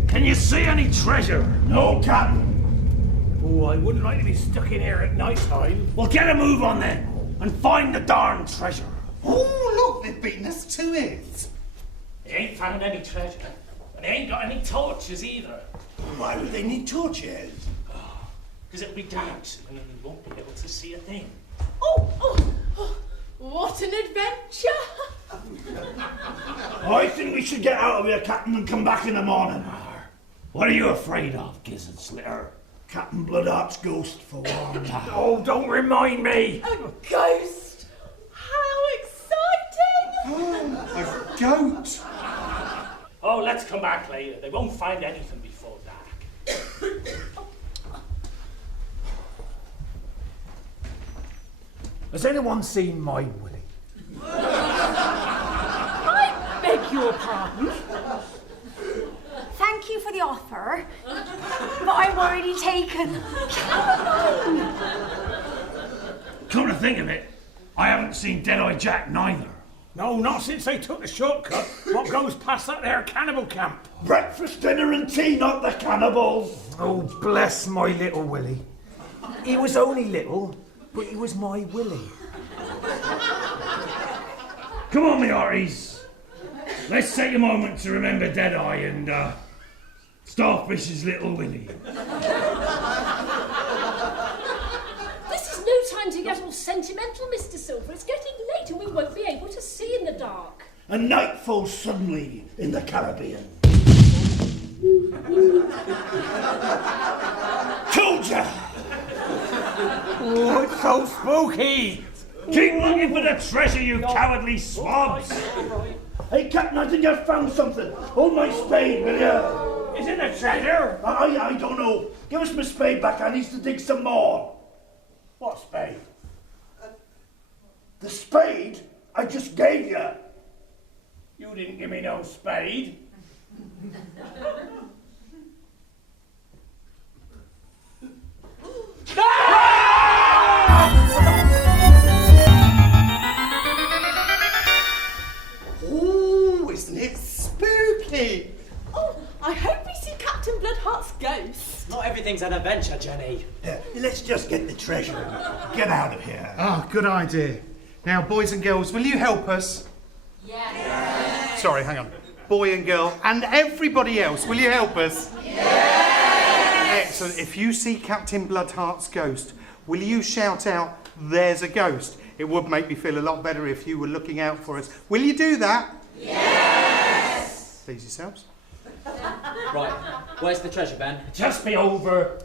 Can you see any treasure? No, Captain. Oh, I wouldn't like to be stuck in here at night time. Well, get a move on then, and find the darn treasure. Oh, look, they've beaten us to it. They ain't found any treasure, and they ain't got any torches either. Why would they need torches? Because it'll be dark soon and we won't be able to see a thing. Oh, what an adventure! I think we should get out of here, Captain, and come back in the morning. What are you afraid of, Gizzard Slitter? Captain Bloodheart's ghost, for one. Oh, don't remind me! A ghost! How exciting! A goat! Oh, let's come back later. They won't find anything before dark. Has anyone seen my Willie? I beg your pardon. Thank you for the offer, but I'm already taken. Come to think of it, I haven't seen Dead-Eye Jack neither. No, not since they took the shortcut. What goes past that there cannibal camp? Breakfast, dinner and tea, not the cannibals. Oh, bless my little Willie. He was only little, but he was my Willie. Come on, me hearties. Let's take a moment to remember Dead-Eye and Starfish's little Willie. This is no time to get all sentimental, Mr. Silver. It's getting late and we won't be able to see in the dark. And night falls suddenly in the Caribbean. Told ya! Oh, it's so spooky! Keep looking for the treasure, you cowardly swabs! Hey, Captain, I think I've found something. Hold my spade, will ya? Is it a treasure? I don't know. Give us my spade back. I need to dig some more. What spade? The spade I just gave you. You didn't give me no spade. Ooh, isn't it spooky? Oh, I hope we see Captain Bloodheart's ghost. Not everything's an adventure, Jenny. Let's just get the treasure and get out of here. Ah, good idea. Now, boys and girls, will you help us? Yes. Sorry, hang on. Boy and girl, and everybody else, will you help us? Yes. Excellent. If you see Captain Bloodheart's ghost, will you shout out, "There's a ghost"? It would make me feel a lot better if you were looking out for us. Will you do that? Yes. Please yourselves. Right, where's the treasure, Ben? Just be over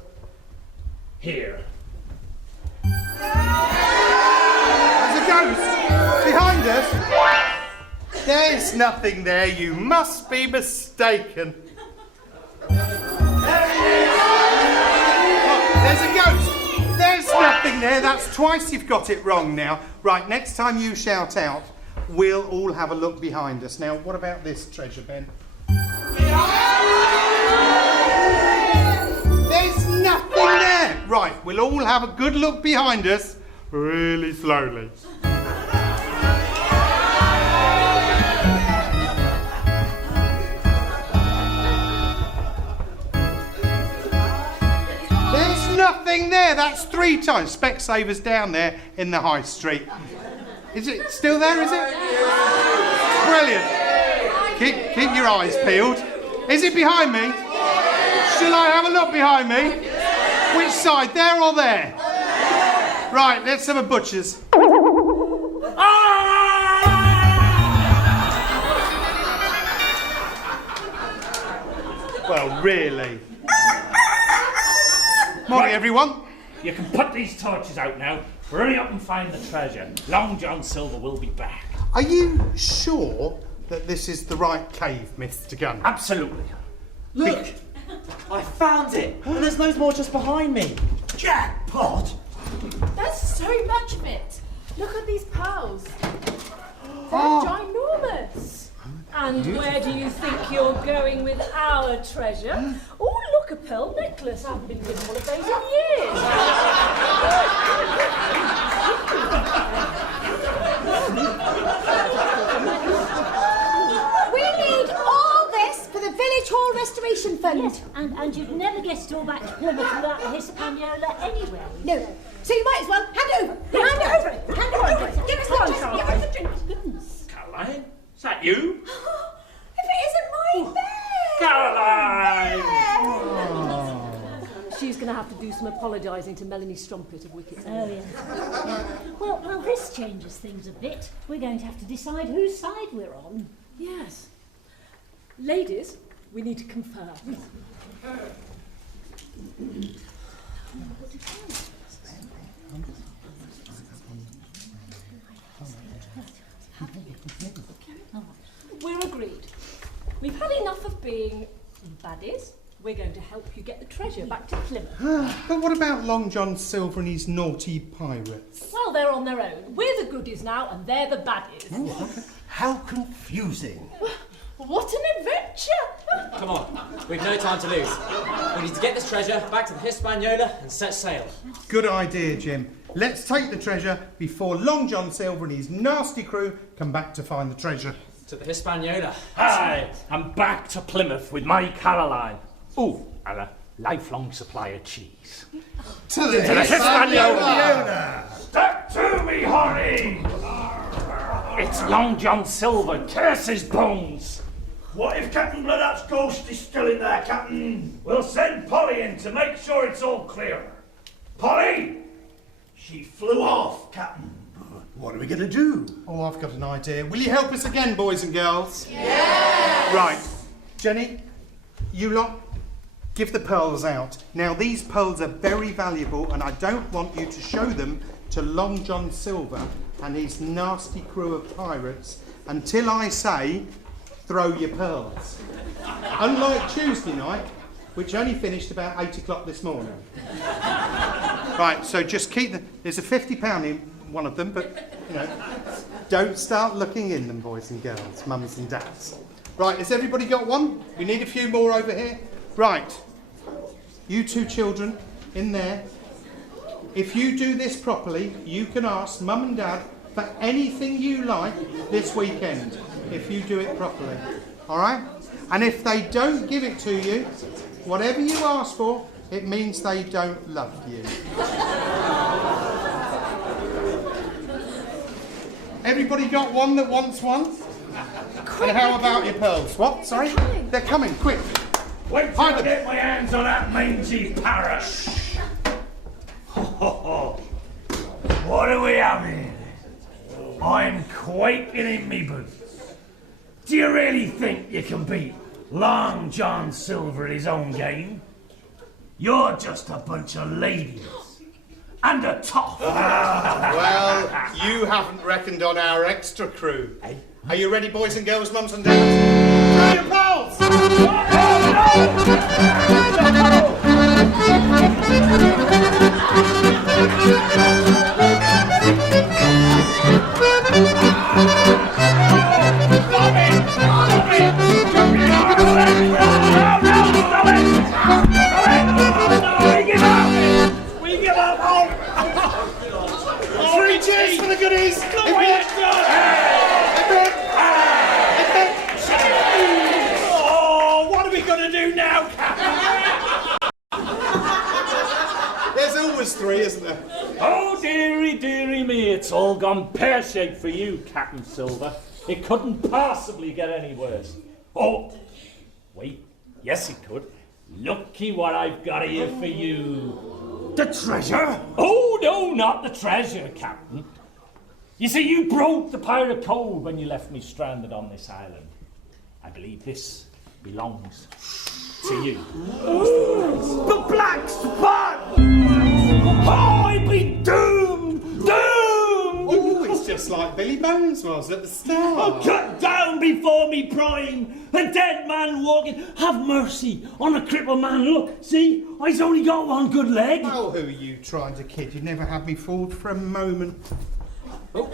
here. There's a ghost behind us. There's nothing there. You must be mistaken. Oh, there's a ghost. There's nothing there. That's twice you've got it wrong now. Right, next time you shout out, we'll all have a look behind us. Now, what about this treasure, Ben? There's nothing there. Right, we'll all have a good look behind us, really slowly. There's nothing there. That's 3 times. Specsavers down there in the high street. Is it still there, is it? Brilliant. Keep your eyes peeled. Is it behind me? Shall I have a look behind me? Which side, there or there? Right, let's have a butcher's. Well, really. Morning, everyone. You can put these torches out now. Hurry up and find the treasure. Long John Silver will be back. Are you sure that this is the right cave, Mr. Gunn? Absolutely. Look! I found it! And there's loads more just behind me. Jackpot! There's so much of it. Look at these pearls. They're ginormous. And where do you think you're going with our treasure? Oh, look, a pearl necklace. I haven't been given one of those in years. We need all this for the Village Hall Restoration Fund. Yes, and you'd never get it all back to Plymouth without the Hispaniola anyway. No. So you might as well hand it over. Hand it over. Hand it over. Give us the drink. Caroline? Is that you? If it isn't my bed! Caroline! she's going to have to do some apologising to Melanie Strumpet of Wicked. Oh, yeah. Well, this changes things a bit. We're going to have to decide whose side we're on. Yes. Ladies, we need to confer. We're agreed. We've had enough of being baddies. We're going to help you get the treasure back to Plymouth. But what about Long John Silver and his naughty pirates? Well, they're on their own. We're the goodies now, and they're the baddies. How confusing. What an adventure! Come on, we've no time to lose. We need to get this treasure back to the Hispaniola and set sail. Good idea, Jim. Let's take the treasure before Long John Silver and his nasty crew come back to find the treasure. To the Hispaniola. Hi, I'm back to Plymouth with my Caroline. Oh, and a lifelong supply of cheese. To the Hispaniola! Step to me, honey! It's Long John Silver, curse his bones! What if Captain Bloodup's ghost is still in there, Captain? We'll send Polly in to make sure it's all clear. Polly! She flew off, Captain. What are we going to do? Oh, I've got an idea. Will you help us again, boys and girls? Yes! Right. Jenny, you lot, give the pearls out. Now, these pearls are very valuable, and I don't want you to show them to Long John Silver and his nasty crew of pirates until I say, throw your pearls. Unlike Tuesday night, which only finished about 8 o'clock this morning. Right, so just keep there's a £50 in one of them, but, you know, don't start looking in them, boys and girls, mums and dads. Right, has everybody got one? We need a few more over here. Right, you two children in there. If you do this properly, you can ask mum and dad for anything you like this weekend, if you do it properly. All right? And if they don't give it to you, whatever you ask for, it means they don't love you. Everybody got one that wants one? Quick, And how about your pearls? What? Sorry? They're coming, quick. Wait till I get my hands on that mangy parrot. What do we have here? I'm quaking in me boots. Do you really think you can beat Long John Silver at his own game? You're just a bunch of ladies. And a toff. Well, you haven't reckoned on our extra crew. Are you ready, boys and girls, mums and dads? Throw your pearls! We give up! Three cheers for the goodies! Oh, what are we going to do now, There's always three, isn't there? Oh, dearie me, it's all gone pear-shaped for you, Captain Silver. It couldn't possibly get any worse. Oh, wait, yes it could. Looky what I've got here for you. The treasure? Oh, no, not the treasure, Captain. You see, you broke the pirate code when you left me stranded on this island. I believe this belongs to you. The black spot! Oh, I'd be doomed! Doomed! Oh, it's just like Billy Bones was at the start. Oh, cut down before me prime! A dead man walking! Have mercy on a crippled man! Look, see? I's only got one good leg! Oh, who are you trying to kid? You never had me fooled for a moment. Oh.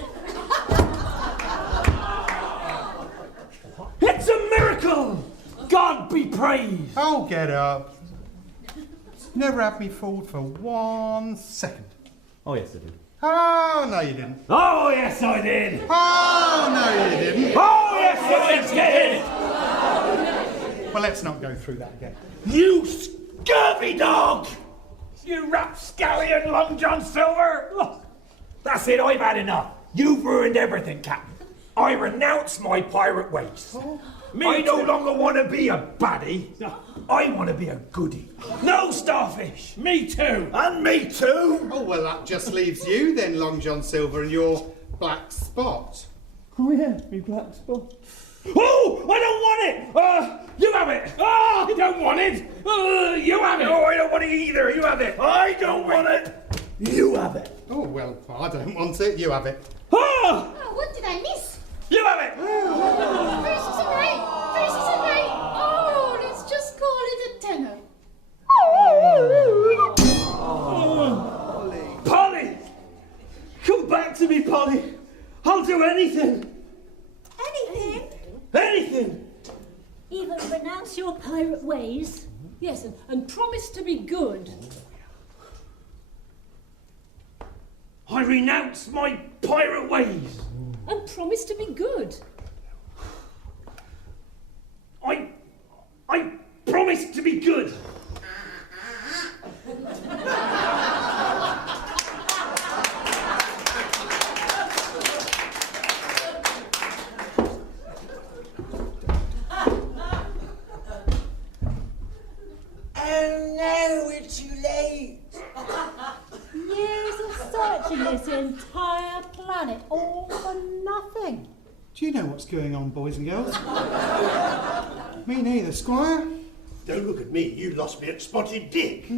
It's a miracle! God be praised! Oh, get up. Never had me fooled for 1 second. Oh, yes, I did. Oh, no, you didn't. Oh, yes, I did! Oh, no, you didn't. Oh, yes, I did! Well, let's not go through that again. You scurvy dog! You rapscallion, Long John Silver! Look, that's it, I've had enough. You've ruined everything, Captain. I renounce my pirate ways. I no longer want to be a baddie. I want to be a goodie. No starfish. Me too. And me too. Oh, well, that just leaves you then, Long John Silver, and your black spot. Oh yeah, me black spot. Oh, I don't want it! You have it! Oh, I don't want it! You have it! No, I don't want it either. You have it. I don't want it. You have it. Oh, well, I don't want it. You have it. Oh! Oh, what did I miss? You have it. Versus and right. Versus and right. Oh, let's just call it a tenner. Polly! Come back to me, Polly! I'll do anything! Anything? Anything! Even renounce your pirate ways? Yes, and promise to be good. I renounce my pirate ways! And promise to be good. I promise to be good! Oh no, we're too late. Years of searching this entire planet, all for nothing. Do you know what's going on, boys and girls? Me neither, Squire. Don't look at me. You lost me at Spotted Dick.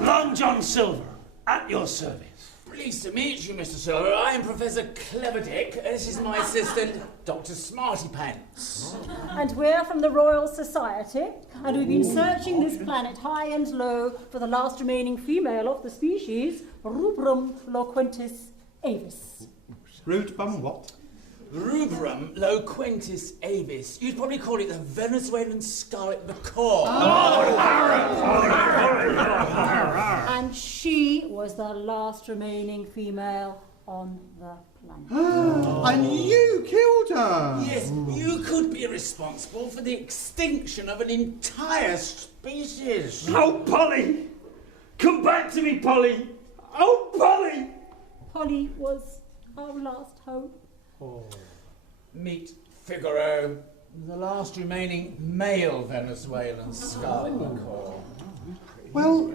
Long John Silver, at your service. Pleased to meet you, Mr. Silver. I am Professor Cleverdick. This is my assistant, Dr. Smarty Pants. And we're from the Royal Society, and we've been searching this planet high and low for the last remaining female of the species, Rubrum loquentis avis. Rude bum what? Rubrum loquentis avis. You'd probably call it the Venezuelan scarlet macaw. And she was the last remaining female on the planet. And you killed her! Yes, you could be responsible for the extinction of an entire species. Oh, Polly! Come back to me, Polly! Oh, Polly! Polly was our last hope. Meet Figaro, the last remaining male Venezuelan scarlet macaw. Well,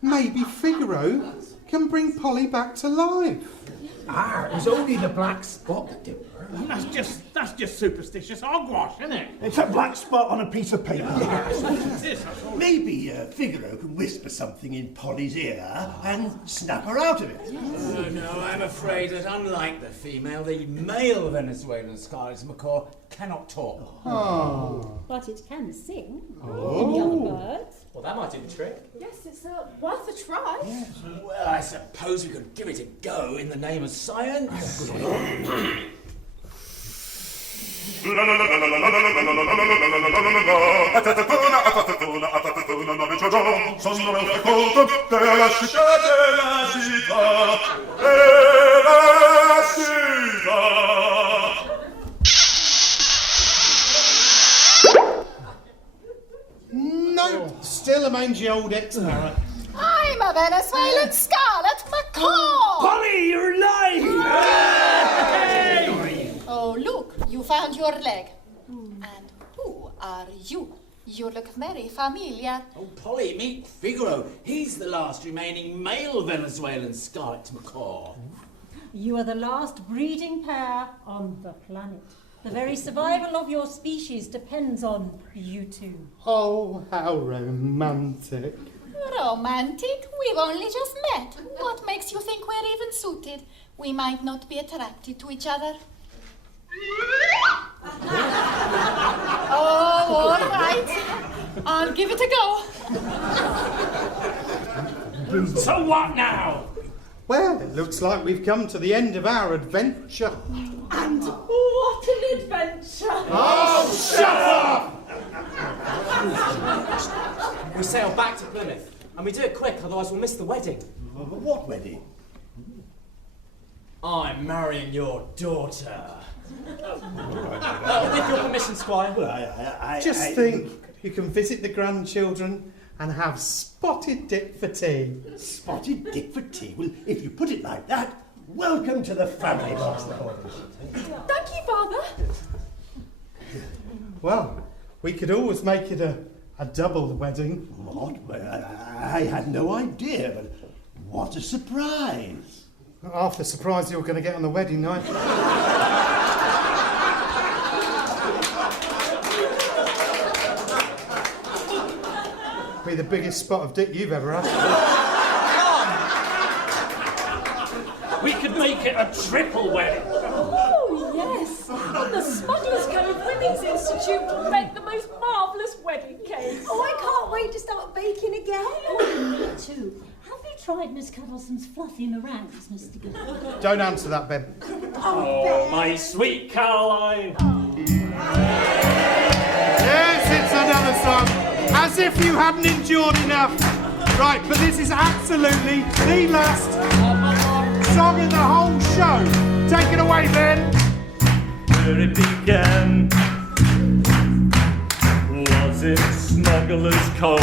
maybe Figaro can bring Polly back to life. It was only the black spot that did her. That's just superstitious hogwash, isn't it? It's a black spot on a piece of paper. Maybe Figaro can whisper something in Polly's ear and snap her out of it. Oh, no, I'm afraid that unlike the female, the male Venezuelan scarlet macaw cannot talk. Oh. But it can sing. Any other birds? Well, that might do the trick. Yes, it's worth a try. Well, I suppose we could give it a go in the name of science. No, still a mangy old ex-parrot. I'm a Venezuelan scarlet macaw! Polly, you're alive! Oh, look, you found your leg. And who are you? You look very familiar. Oh, Polly, meet Figaro. He's the last remaining male Venezuelan scarlet macaw. You are the last breeding pair on the planet. The very survival of your species depends on you two. Oh, how romantic. Romantic? We've only just met. What makes you think we're even suited? We might not be attracted to each other. Oh, all right. I'll give it a go. So what now? Well, it looks like we've come to the end of our adventure. And what an adventure! Oh, shut up! We sail back to Plymouth, and we do it quick, otherwise we'll miss the wedding. What wedding? I'm marrying your daughter. With your permission, Squire. Well, Just think, you can visit the grandchildren and have Spotted Dick for tea. Spotted Dick for tea? Well, if you put it like that, welcome to the family, Master. Thank you, Father. Well, we could always make it a double wedding. What? I had no idea, but what a surprise. Half the surprise you're going to get on the wedding night. Be the biggest spot of dick you've ever had. We could make it a triple wedding. Oh, yes. And the Smugglers Cove Women's Institute will make the most marvellous wedding cake. Oh, I can't wait to start baking again. Oh, me too. Have you tried Miss Cuddleson's fluffy meringues, Mr. Gunn? Don't answer that, Ben. Oh, my sweet Caroline. Yes, it's another song. As if you hadn't endured enough. Right, but this is absolutely the last song in the whole show. Take it away, Ben. Where it began was in Smugglers Cove,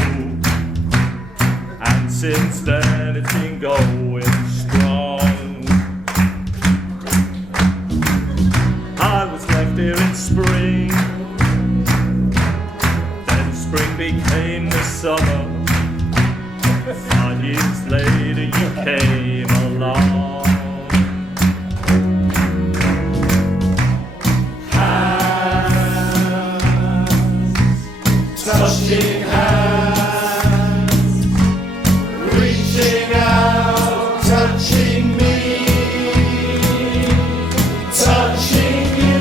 and since then it's been going strong. I was left here in spring, then spring became the summer. 5 years later you came along. Touching hands, reaching out, touching me, touching you.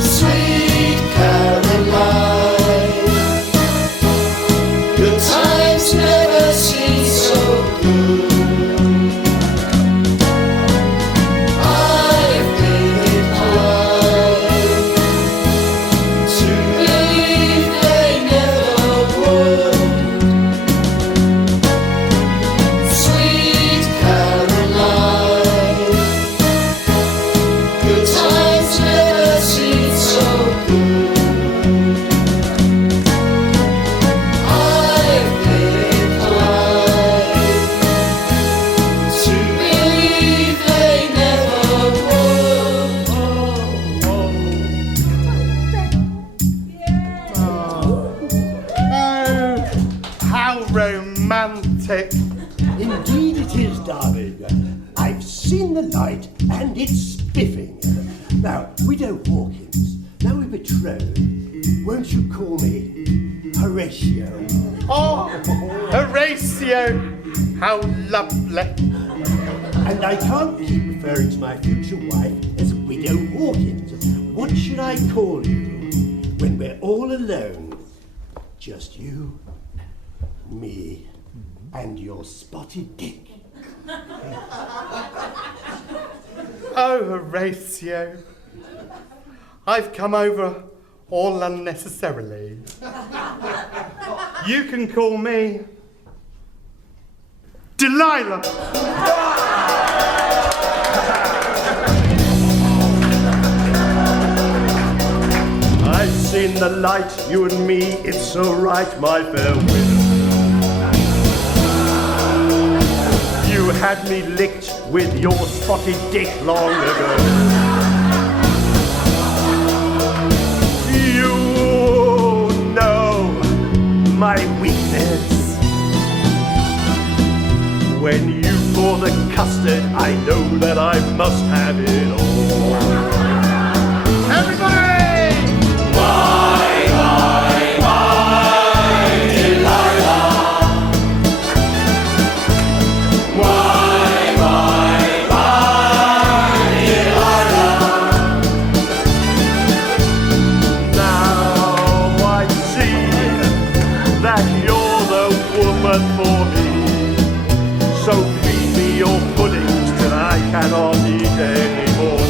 Sweet Caroline, good times never seem so good. I've been inclined to believe they never would. Sweet Caroline, good times never seem so good. I've been inclined to believe they never would. Oh, how romantic. Indeed it is, darling. I've seen the light and it's spiffing. Now, Widow Hawkins, now we're betrothed, won't you call me Horatio? Oh, Horatio, how lovely. And I can't keep referring to my future wife as Widow Hawkins. What should I call you when we're all alone? Just you, me, and your spotted dick. Oh, Horatio, I've come over all unnecessarily. You can call me Delilah. I've seen the light, you and me, it's so right, my fair widow. You had me licked with your spotted dick long ago. You know my weakness. When you pour the custard, I know that I must have it all. Everybody! Cannot eat anymore.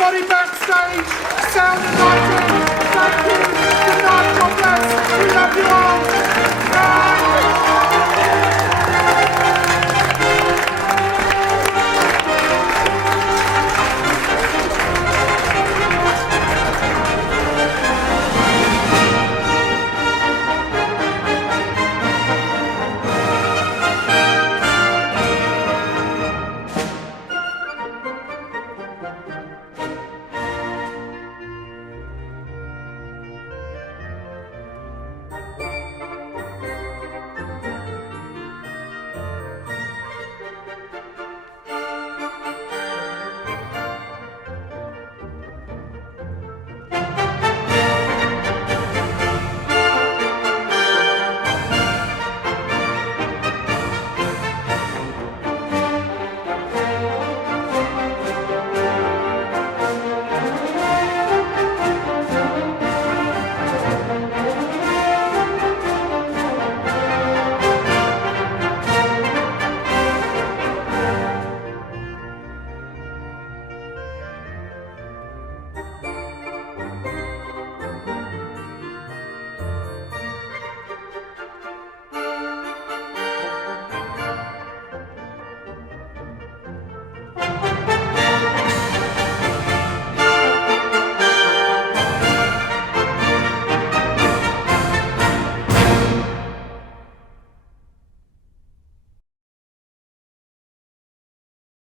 everybody backstage, sound and lighting, thank you, good night, God bless, we love you all.